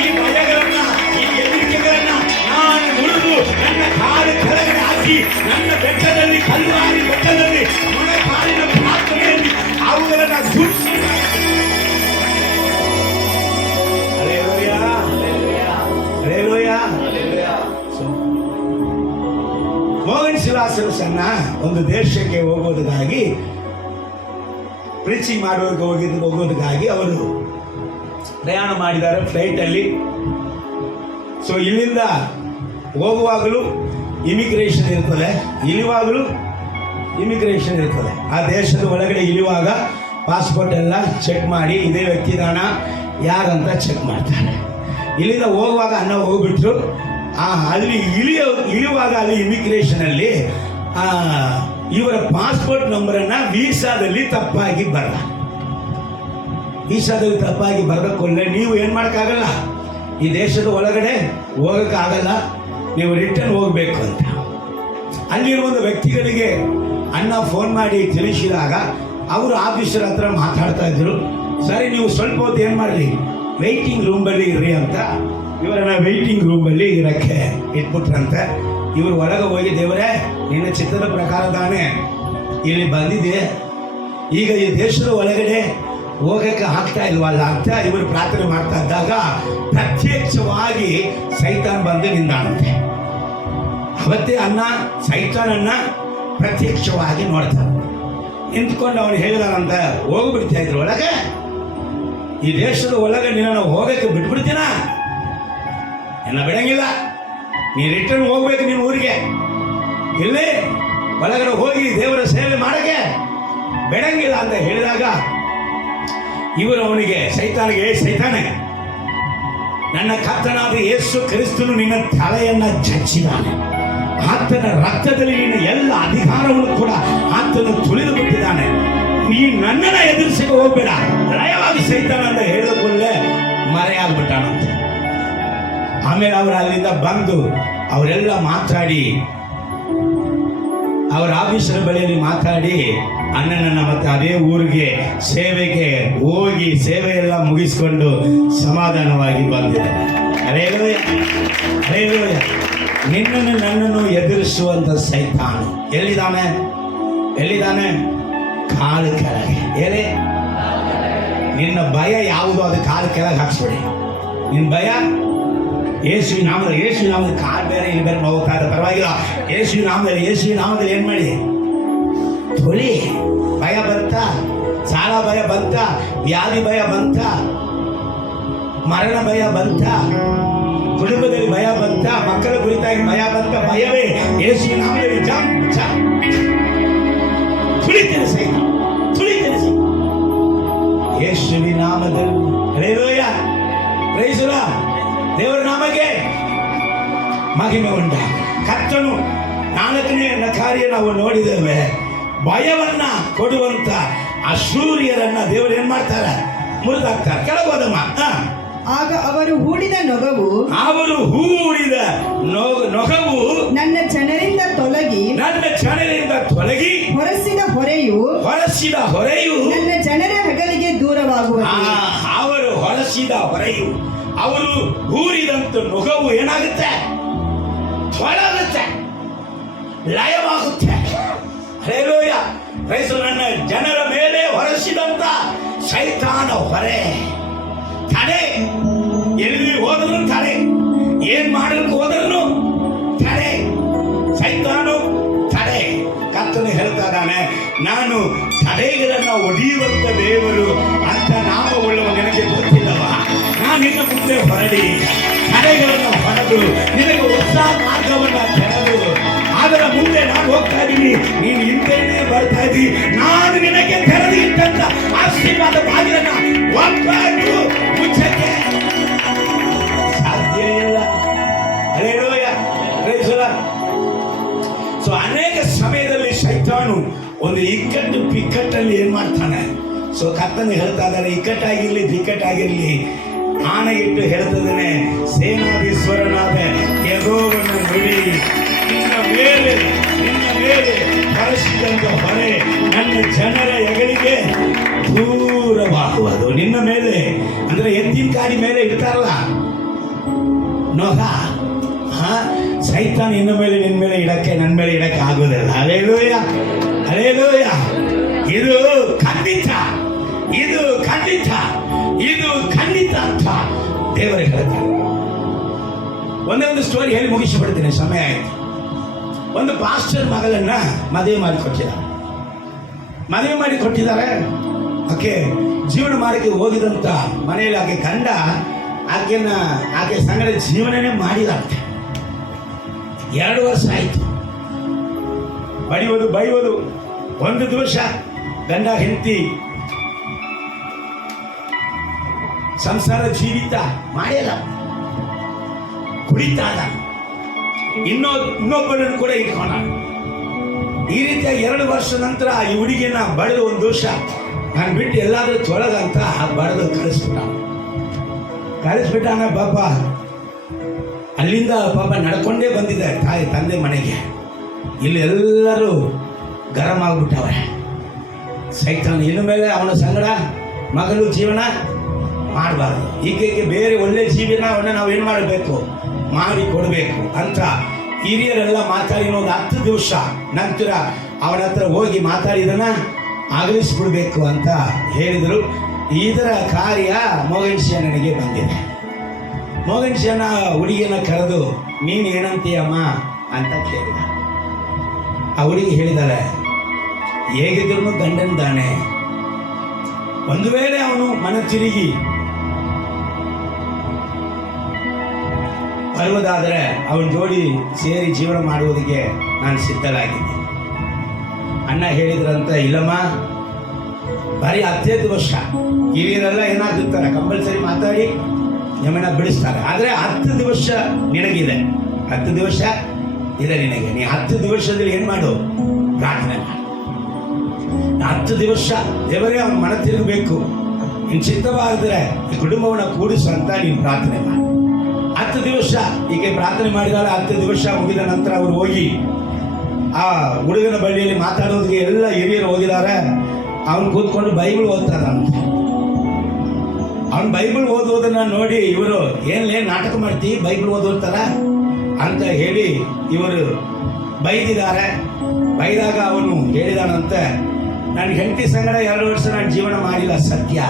ಈ ಭಯಗಳನ್ನ, ಈ ಎದುರಿಕೆಗಳನ್ನ ನಾನು ಮುರಿದು ನನ್ನ ಕಾಲು ಕೆಳಗಡೆ ಹಾಕಿ ನನ್ನ ಬೆಟ್ಟದಲ್ಲಿ, ಕಲ್ಲುವಾರಿ ಬೆಟ್ಟದಲ್ಲಿ, ಮೊಳೆ ಕಾಲಿನ ಪ್ರಾರ್ಥನೆಯಲ್ಲಿ ಅವುಗಳನ್ನ ಗುಡಿಸಿ. Hallelujah hallelujah hallelujah. ತನ್ನ ಒಂದು ದೇಶಕ್ಕೆ ಹೋಗೋದಕ್ಕಾಗಿ ಪ್ರೀಚಿಂಗ್ ಹೋಗೋದಕ್ಕಾಗಿ ಅವರು ಪ್ರಯಾಣ ಮಾಡಿದ್ದಾರೆ ಫ್ಲೈಟಲ್ಲಿ. ಸೊ ಇಲ್ಲಿಂದ ಹೋಗುವಾಗಲೂ ಇಮಿಗ್ರೇಷನ್ ಇರ್ತದೆ, ಇಳಿಯುವಾಗಲೂ ಇಮಿಗ್ರೇಷನ್ ಇರ್ತದೆ. ಆ ದೇಶದ ಒಳಗಡೆ ಇಳಿಯುವಾಗ ಪಾಸ್ಪೋರ್ಟ್ ಎಲ್ಲ ಚೆಕ್ ಮಾಡಿ ಇದೇ ವ್ಯಕ್ತಿದಾನ ಯಾರಂತ ಚೆಕ್ ಮಾಡ್ತಾರೆ. ಇಲ್ಲಿಂದ ಹೋಗುವಾಗ ಅನ್ನ ಹೋಗ್ಬಿಟ್ರು. ಅಲ್ಲಿ ಇಳಿಯುವಾಗ ಅಲ್ಲಿ ಇಮಿಗ್ರೇಷನಲ್ಲಿ ಇವರ ಪಾಸ್ಪೋರ್ಟ್ ನಂಬರನ್ನು ವೀಸಾದಲ್ಲಿ ತಪ್ಪಾಗಿ ಬರೆದಕ್ಕೊಳ್ಳೆ ನೀವು ಏನು ಮಾಡೋಕ್ಕಾಗಲ್ಲ, ಈ ದೇಶದ ಒಳಗಡೆ ಹೋಗೋಕ್ಕಾಗಲ್ಲ, ನೀವು ರಿಟರ್ನ್ ಹೋಗಬೇಕು ಅಂತ. ಅಲ್ಲಿರುವ ಒಂದು ವ್ಯಕ್ತಿಗಳಿಗೆ ಅಣ್ಣ ಫೋನ್ ಮಾಡಿ ತಿಳಿಸಿದಾಗ ಅವರು ಆಫೀಸರ್ ಹತ್ರ ಮಾತಾಡ್ತಾ ಇದ್ರು. ಸರಿ, ನೀವು ಸ್ವಲ್ಪ ಹೊತ್ತು ಏನು ಮಾಡಲಿ, ವೆಯ್ಟಿಂಗ್ ರೂಮಲ್ಲಿ ಇರ್ರಿ ಅಂತ ಇವರನ್ನ ವೆಯ್ಟಿಂಗ್ ರೂಮಲ್ಲಿ ಇರೋಕ್ಕೆ ಇಟ್ಬಿಟ್ರಂತೆ. ಇವರು ಒಳಗೆ ಹೋಗಿ, ದೇವರೇ ನಿನ್ನ ಚಿತ್ರದ ಪ್ರಕಾರ ತಾನೇ ಇಲ್ಲಿ ಬಂದಿದೆ, ಈಗ ಈ ದೇಶದ ಒಳಗಡೆ ಹೋಗಕ್ಕೆ ಆಗ್ತಾ ಇಲ್ವಲ್ಲ ಅಂತ ಇವರು ಪ್ರಾರ್ಥನೆ ಮಾಡ್ತಾ ಇದ್ದಾಗ ಪ್ರತ್ಯಕ್ಷವಾಗಿ ಸೈತಾನ್ ಬಂದು ನಿಂತಾನಂತೆ. ಅವತ್ತೇ ಸೈತಾನನ್ನ ಪ್ರತ್ಯಕ್ಷವಾಗಿ ನೋಡ್ತಾನೆ. ನಿಂತ್ಕೊಂಡು ಅವನು ಹೇಳಿದಾನಂತ, ಹೋಗ್ಬಿಡ್ತಾ ಇದ್ರು ಒಳಗೆ, ಈ ದೇಶದ ಒಳಗೆ ನಿನ್ನ ಹೋಗಕ್ಕೆ ಬಿಟ್ಬಿಡ್ತೀನ, ನಿನ್ನ ಬಿಡಂಗಿಲ್ಲ, ನೀ ರಿಟರ್ನ್ ಹೋಗ್ಬೇಕು ನಿನ್ನ ಊರಿಗೆ, ಇಲ್ಲಿ ಒಳಗಡೆ ಹೋಗಿ ದೇವರ ಸೇವೆ ಮಾಡಕ್ಕೆ ಬಿಡಂಗಿಲ್ಲ ಅಂತ ಹೇಳಿದಾಗ ಇವರು ಅವನಿಗೆ ಸೈತಾನೆ, ನನ್ನ ಕರ್ತನಾದ ಯೇಸು ಕ್ರಿಸ್ತನು ನಿನ್ನ ತಲೆಯನ್ನ ಜಜ್ಜಿದ್ದಾನೆ, ಆತನ ರಕ್ತದಲ್ಲಿ ನಿನ್ನ ಎಲ್ಲ ಅಧಿಕಾರವನ್ನು ಕೂಡ ಆತನು ತುಳಿದು ಬಿಟ್ಟಿದ್ದಾನೆ, ನೀ ನನ್ನನ್ನ ಎದುರಿಸಿಗೆ ಹೋಗ್ಬೇಡ, ಲಯವಾಗಿ ಸೈತಾನ ಅಂತ ಹೇಳಿಕೊಳ್ಳೆ ಮರೆಯಾಗ್ಬಿಟ್ಟಾನಂತೆ. ಆಮೇಲೆ ಅವರು ಅಲ್ಲಿಂದ ಬಂದು ಅವರೆಲ್ಲ ಮಾತಾಡಿ ಅವರ ಆಫೀಸರ ಬಳಿಯಲ್ಲಿ ಮಾತಾಡಿ ಅಣ್ಣನನ್ನ ಮತ್ತೆ ಅದೇ ಊರಿಗೆ ಸೇವೆಗೆ ಹೋಗಿ ಸೇವೆಯೆಲ್ಲ ಮುಗಿಸ್ಕೊಂಡು ಸಮಾಧಾನವಾಗಿ ಬಂದಿದ್ದಾರೆ. ಹಲ್ಲೆಲೂಯ. ನಿನ್ನನ್ನು ನನ್ನನ್ನು ಎದುರಿಸುವಂತ ಸೈತಾನು ಎಲ್ಲಿದ್ದಾನೆ? ಕಾಲು ಕೆಳಗೆ. ಏನೇ ನಿನ್ನ ಭಯ ಯಾವುದು ಅದು ಕಾಲು ಕೆಳಗೆ ಹಾಕ್ಸ್ಬಿಡಿ. ನಿನ್ನ ಭಯ ಯೇಸುವಿನ ನಾಮದಲ್ಲಿ ಕಾಲು ಬೇರೆ ಇಲ್ಲಿ ಬೇರೆ ಹೋಗ್ತಾ ಇದೆ, ಪರವಾಗಿಲ್ಲ, ಯೇಸುವಿನ ನಾಮದಲ್ಲಿ ಏನು ಮಾಡಿ ತೊಳಿ. ಭಯ ಬಂತ, ಸಾಲ ಭಯ ಬಂತ, ವ್ಯಾಧಿ ಭಯ ಬಂತ, ಮರಣ ಭಯ ಬಂತ, ಕುಟುಂಬದಲ್ಲಿ ಭಯ ಬಂತ, ಮಕ್ಕಳ ಕುರಿತಾಗಿ ಭಯ ಬಂತ, ಭಯವೇ ಯೇಸುವಿನ ನಾಮದಲ್ಲಿ ತುಳಿತೇನೆ ಸಹಿತ ಯೇಸುವಿನ ನಾಮದಲ್ಲಿ. Hallelujah, praise the Lord. ದೇವರ ನಾಮಕ್ಕೆ ಮಹಿಮೆ ಉಂಟ. ಕರ್ತನು 4ನೇ ಕಾರ್ಯ ನಾವು ನೋಡಿದ್ದೇವೆ. ಭಯವನ್ನ ಕೊಡುವಂತ ಅಶೂರಿಯರನ್ನ ದೇವರು ಏನ್ ಮಾಡ್ತಾರೆ? ಮುರಿದಾಕ್ತಾರೆ. ಕೆಳಗೋದಮ್ಮ. ಆಗ ಅವರು ಹೂಡಿದ ನೊಗವು ನನ್ನ ಜನರಿಂದ ತೊಲಗಿ ಹೊರಸಿದ ಹೊರೆಯು ನನ್ನ ಜನರ ಹಗಲಿಗೆ ದೂರವಾಗುವುದು. ಅವರು ಹೊರಸಿದ ಹೊರೆಯು, ಅವರು ಹೂರಿದಂತ ನೊಗವು ಏನಾಗುತ್ತೆ? ತೊಳಗುತ್ತೆ, ಲಯವಾಗುತ್ತೆ. ಹಲ್ಲೆಲೂಯ. ನನ್ನ ಜನರ ಮೇಲೆ ಹೊರಸಿದಂತ ಸೈತಾನ ಹೊರೆ, ತಡೆ, ಎಲ್ಲಿ ಹೋದ್ರು ತಡೆ, ಏನ್ ಮಾಡಲಿಕ್ಕೆ ಹೋದ್ರು ತಡೆ, ಸೈತಾನು ತಡೆ. ಕರ್ತನು ಹೇಳ್ತಾ ಇದ್ದಾನೆ, ನಾನು ತಡೆಗಳನ್ನ ಒಡೆಯುವಂತ ದೇವರು ಅಂತ ನಾಮವುಳ್ಳವ ನಿನಗೆ ಗೊತ್ತಿಲ್ಲವ? ನಾನು ನಿನ್ನ ಮುಂದೆ ಹೊರಡಿ ತಡೆಗಳನ್ನು ಹೊಡೆದು ನಿನಗೆ ಹೊಸ ಮಾರ್ಗವನ್ನ ತೆರೆದು ಅದರ ಮುಂದೆ ನಾನು ಹೋಗ್ತಾ ಇದ್ದೀನಿ, ನೀನು ಹಿಂದೆನೇ ಬರ್ತಾ ಇದ್ದೀನಿ. ನಾನು ನಿನಗೆ ತೆರೆದು ಇಟ್ಟಂತ ಆಶೀರ್ವಾದ ಬಾಗಿಲನ್ನ ಒಬ್ಬರು ಮುಚ್ಚಕ್ಕೆ ಸಾಧ್ಯ ಇಲ್ಲ. Hallelujah, praise the lord. So ಅನೇಕ ಸಮಯದಲ್ಲಿ ಶೈತಾನು ಒಂದು ಬಿಕ್ಕಟ್ಟಲ್ಲಿ ಏನ್ ಮಾಡ್ತಾನೆ? ಸೊ ಕರ್ತನು ಹೇಳ್ತಾ ಇದ್ದಾರೆ, ಇಕ್ಕಟ್ಟಾಗಿರ್ಲಿ ಬಿಕ್ಕಟ್ಟಾಗಿರ್ಲಿ, ಆನೆ ಇಟ್ಟು ಹೇಳ್ತದೇನೆ, ಸೇನಾಧೀಶ್ವರನಾದ ಯೆಹೋವನ ನುಡಿ ನಿನ್ನ ಮೇಲೆ ಹೊರಸಿದಂತ ಹೊರೆ ನನ್ನ ಜನರ ಹೆಗಲಿಗೆ ದೂರವಾಗುವುದು. ನಿನ್ನ ಮೇಲೆ ಅಂದ್ರೆ ಎತ್ತಿನ ಗಾಡಿ ಮೇಲೆ ಇಡ್ತಾರಲ್ಲ ನೊಗ, ಸೈತಾನ ನಿನ್ನ ಮೇಲೆ ನಿನ್ನ ಮೇಲೆ ಇಡಕ್ಕೆ ನನ್ನ ಮೇಲೆ ಇಡಕ್ಕೆ ಆಗೋದಿಲ್ಲ. Hallelujah, hallelujah. ಇದು ಖಂಡಿತ ಅಂತ ದೇವರೇ ಹೇಳ್ತಾರೆ. ಒಂದೇ ಒಂದು ಸ್ಟೋರಿ ಹೇಳಿ ಮುಗಿಸಿಬಿಡ್ತೀನಿ, ಸಮಯ ಆಯ್ತು. ಒಂದು ಪಾಸ್ಟರ್ ಮಗಳನ್ನ ಮದುವೆ ಮಾಡಿ ಕೊಟ್ಟಿದ್ದಾರೆ. ಆಕೆ ಜೀವನ ಮಾಡಕ್ಕೆ ಹೋಗಿದಂತ ಮನೆಯಲ್ಲಿ ಆಕೆ ಗಂಡ ಆಕೆ ಸಂಗಡ ಜೀವನನೇ ಮಾಡಿದಂತೆ. 2 ವರ್ಷ ಆಯ್ತು. ಬೈಯೋದು ಒಂದು ದಿವಸ ಗಂಡ ಹೆಂಡತಿ ಸಂಸಾರ ಜೀವಿತ ಮಾಡಿಲ್ಲ, ಕುಡಿತಾದ, ಇನ್ನೊಬ್ಬರನ್ನು ಕೂಡ ಇಟ್ಕೊಂಡ. ಈ ರೀತಿಯ 2 ವರ್ಷ ನಂತರ ಈ ಹುಡುಗಿನ ಬಡಿದು ಒಂದು ದಿವಸ ನಾನು ಬಿಟ್ಟು ಎಲ್ಲಾದ್ರೂ ತೊಳಗಂತ ಬಡದು ಕಳಿಸ್ಬಿಟ್ಟಾನ. ಪಾಪ ಅಲ್ಲಿಂದ ನಡ್ಕೊಂಡೇ ಬಂದಿದೆ ತಾಯಿ ತಂದೆ ಮನೆಗೆ. ಇಲ್ಲಿ ಎಲ್ಲರೂ ಗರಂ ಆಗ್ಬಿಟ್ಟವೆ. ಸೈತಾನ ಇನ್ನು ಮೇಲೆ ಅವನ ಸಂಗಡ ಮಗಳು ಜೀವನ ಮಾಡಬಾರ್ದು. ಈಕೆಗೆ ಬೇರೆ ಒಳ್ಳೆ ಜೀವನ ಅವನ್ನ ನಾವು ಏನು ಮಾಡಬೇಕು, ಮಾಡಿ ಕೊಡಬೇಕು ಅಂತ ಹಿರಿಯರೆಲ್ಲ ಮಾತಾಡಿನೋದು 10 ದಿವಸ ನಂತರ ಅವನ ಹತ್ರ ಹೋಗಿ ಮಾತಾಡಿದನ್ನ ಆಗಲಿಸ್ಬಿಡ್ಬೇಕು ಅಂತ ಹೇಳಿದರು. ಇದರ ಕಾರ್ಯ ಮೋಗನ್ಶಿಯನಿಗೆ ಬಂದಿದೆ. ಮೋಗನ್ಶಿಯನ ಹುಡುಗಿನ ಕರೆದು ನೀನು ಏನಂತೀಯಮ್ಮ ಅಂತ ಕೇಳಿದ. ಆ ಹುಡುಗಿ ಹೇಳಿದಾಳೆ, ಹೇಗಿದ್ರು ಗಂಡನ ದಾಣೆ, ಒಂದು ವೇಳೆ ಅವನು ಮನ ತಿರುಗಿ ಬರುವುದಾದರೆ ಅವನ ಜೋಡಿ ಸೇರಿ ಜೀವನ ಮಾಡುವುದಕ್ಕೆ ನಾನು ಸಿದ್ಧರಾಗಿದ್ದೆ. ಅಣ್ಣ ಹೇಳಿದ್ರಂತ, ಇಲ್ಲಮ್ಮ ಬರೀ 15 ವರ್ಷ. ಹಿರಿಯರೆಲ್ಲ ಏನಾಗುತ್ತಾರೆ, ಕಂಪಲ್ಸರಿ ಮಾತಾಡಿ ನಿಮ್ಮನ್ನ ಬಿಡಿಸ್ತಾರೆ. ಆದರೆ 10 ದಿವಸ ನಿನಗಿದೆ, 10 ದಿವಸ ಇದೆ ನಿನಗೆ. ನೀ 10 ದಿವಸದಲ್ಲಿ ಏನು ಮಾಡು, ಪ್ರಾರ್ಥನೆ ಮಾಡು. 10 ದಿವಸ ದೇವರೇ ಅವನ ಮನ ತಿರುಗಬೇಕು, ನೀನು ಚಿತ್ತವಾಗಿದ್ರೆ ಈ ಕುಟುಂಬವನ್ನು ಕೂಡಿಸು ಅಂತ ನೀನು ಪ್ರಾರ್ಥನೆ ಮಾಡು. 10 ದಿವಸ ಹೀಗೆ ಪ್ರಾರ್ಥನೆ ಮಾಡಿದಾಗ 10 ದಿವಸ ಮುಗಿದ ನಂತರ ಅವರು ಹೋಗಿ ಆ ಹುಡುಗನ ಬಳಿಯಲ್ಲಿ ಮಾತಾಡೋದಕ್ಕೆ ಎಲ್ಲ ಹಿರಿಯರು ಹೋಗಿದ್ದಾರೆ. ಅವನು ಕೂತ್ಕೊಂಡು ಬೈಬಲ್ ಓದ್ತಾರಂತೆ. ಅವನು ಬೈಬಲ್ ಓದುವುದನ್ನ ನೋಡಿ ಇವರು ಏನ್ ನಾಟಕ ಮಾಡ್ತೀವಿ, ಬೈಬಲ್ ಓದೋರ್ತಾರ ಅಂತ ಹೇಳಿ ಇವರು ಬೈದಿದ್ದಾರೆ. ಬೈದಾಗ ಅವನು ಹೇಳಿದಾನಂತೆ, ನನ್ನ ಹೆಂಡತಿ ಸಂಗಡ 2 ವರ್ಷ ನಾನು ಜೀವನ ಮಾಡಿಲ್ಲ ಸತ್ಯ,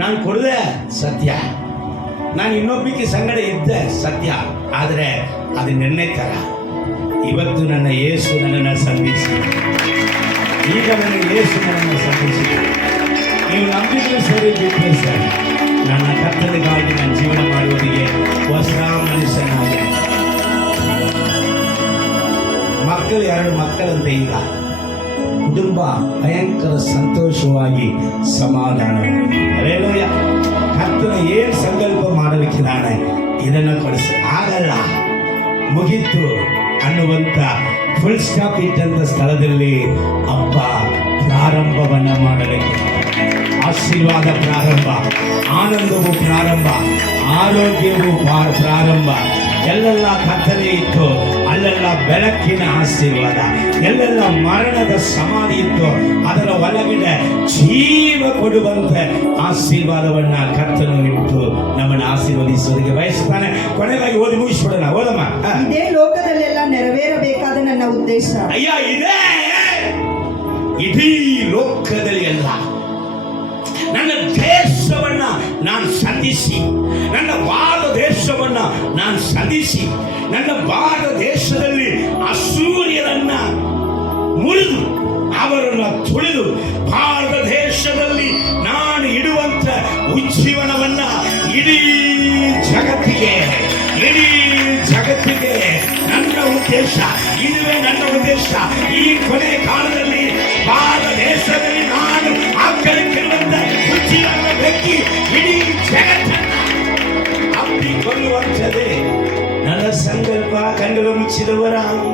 ನಾನು ಕೊಡದೆ ಸತ್ಯ, ನಾನು ಇನ್ನೊಬ್ಬಕ್ಕೆ ಸಂಗಡ ಇದ್ದೆ ಸತ್ಯ, ಆದರೆ ಅದು ನಿರ್ಣಯಕರ. ಇವತ್ತು ನನ್ನ ಯೇಸು ನನ್ನನ್ನು ಸಂಧಿಸಿ, ಈಗ ನನ್ನ ಯೇಸು ನನ್ನನ್ನು ಸಂಧಿಸಿ. ನೀವು ನಂಬಿದ್ರು ಸರಿ, ಬಿಟ್ಟರು ಸರಿ, ನನ್ನ ಕರ್ತನಿಗಾಗಿ ನಾನು ಜೀವನ ಮಾಡುವುದಕ್ಕೆ ಹೊಸ ಮನುಷ್ಯನಾಗಿ. ಮಕ್ಕಳು 2 ಮಕ್ಕಳಂತೆ. ಈಗ ಕುಟುಂಬ ಭಯಂಕರ ಸಂತೋಷವಾಗಿ ಸಮಾಧಾನ. ಅಲ್ಲೇಲೂಯ. ಕರ್ತನು ಏನು ಸಂಕಲ್ಪ ಮಾಡಬೇಕಿದ್ದಾನೆ ಇದನ್ನು ಕೊಡಿಸಿ ಆಗಲ್ಲ, ಮುಗಿತು ಅನ್ನುವಂಥ ಫುಲ್ ಸ್ಟಾಪ್ ಇಟ್ಟಂತ ಸ್ಥಳದಲ್ಲಿ ಹಬ್ಬ ಪ್ರಾರಂಭವನ್ನ ಮಾಡಬೇಕು. ಆಶೀರ್ವಾದ ಪ್ರಾರಂಭ, ಆನಂದವು ಪ್ರಾರಂಭ, ಆರೋಗ್ಯವು ಪ್ರಾರಂಭ. ಎಲ್ಲೆಲ್ಲ ಕತ್ತಲೆ ಇತ್ತು ಅಲ್ಲೆಲ್ಲ ಬೆಳಕಿನ ಆಶೀರ್ವಾದ, ಎಲ್ಲೆಲ್ಲ ಮರಣದ ಸಮಾಧಿ ಇತ್ತು ಅದರ ಒಳಗಡೆ ಜೀವ ಕೊಡುವಂತೆ ಆಶೀರ್ವಾದವನ್ನ ಕರ್ತನು ಇಟ್ಟು ನಮ್ಮನ್ನು ಆಶೀರ್ವದಿಸುವುದಕ್ಕೆ ಬಯಸುತ್ತಾನೆ. ಕೊನೆಗಾಗಿ ಓದಿ ಮುಗಿಸ್ಬಿಡೋಣ. ಓದಮ್ಮ. ಇದೇ ಲೋಕದಲ್ಲೆಲ್ಲ ನೆರವೇರಬೇಕಾದ ನನ್ನ ಉದ್ದೇಶ. ಅಯ್ಯ, ಇದೇ ಇಡೀ ಲೋಕದಲ್ಲಿ ಎಲ್ಲ ನನ್ನ ದೇಶವನ್ನ ನಾನು ಸಂಧಿಸಿ, ನನ್ನ ಭಾರತ ದೇಶವನ್ನ ನಾನು ಸಂಧಿಸಿ, ನನ್ನ ಭಾರತ ದೇಶದಲ್ಲಿ ಅಸೂರ್ಯರನ್ನ ಮುರಿದು ಅವರನ್ನು ತುಳಿದು ಭಾರತ ದೇಶದಲ್ಲಿ ನಾನು ಇಡುವಂತ ಉಜ್ಜೀವನವನ್ನ ಇಡೀ ಜಗತ್ತಿಗೆ ನನ್ನ ಉದ್ದೇಶ, ಇದುವೇ ನನ್ನ ಉದ್ದೇಶ. ಈ ಕೊನೆ ಕಾಲದಲ್ಲಿ ಭಾರತ ದೇಶದಲ್ಲಿ ನಾನು ಹಾಕಲಿಕ್ಕಿರುವಂತ ಉಜ್ಜೀವನ ವ್ಯಕ್ತಿ ಇಡೀ ಜಗತ್ತನ್ನ ಹಬ್ಬಿಕೊಳ್ಳುವಂಥದ್ದೇ ನನ್ನ ಸಂಕಲ್ಪ. ಕಣ್ಣು ಮುಚ್ಚಿದವರಾಗಿ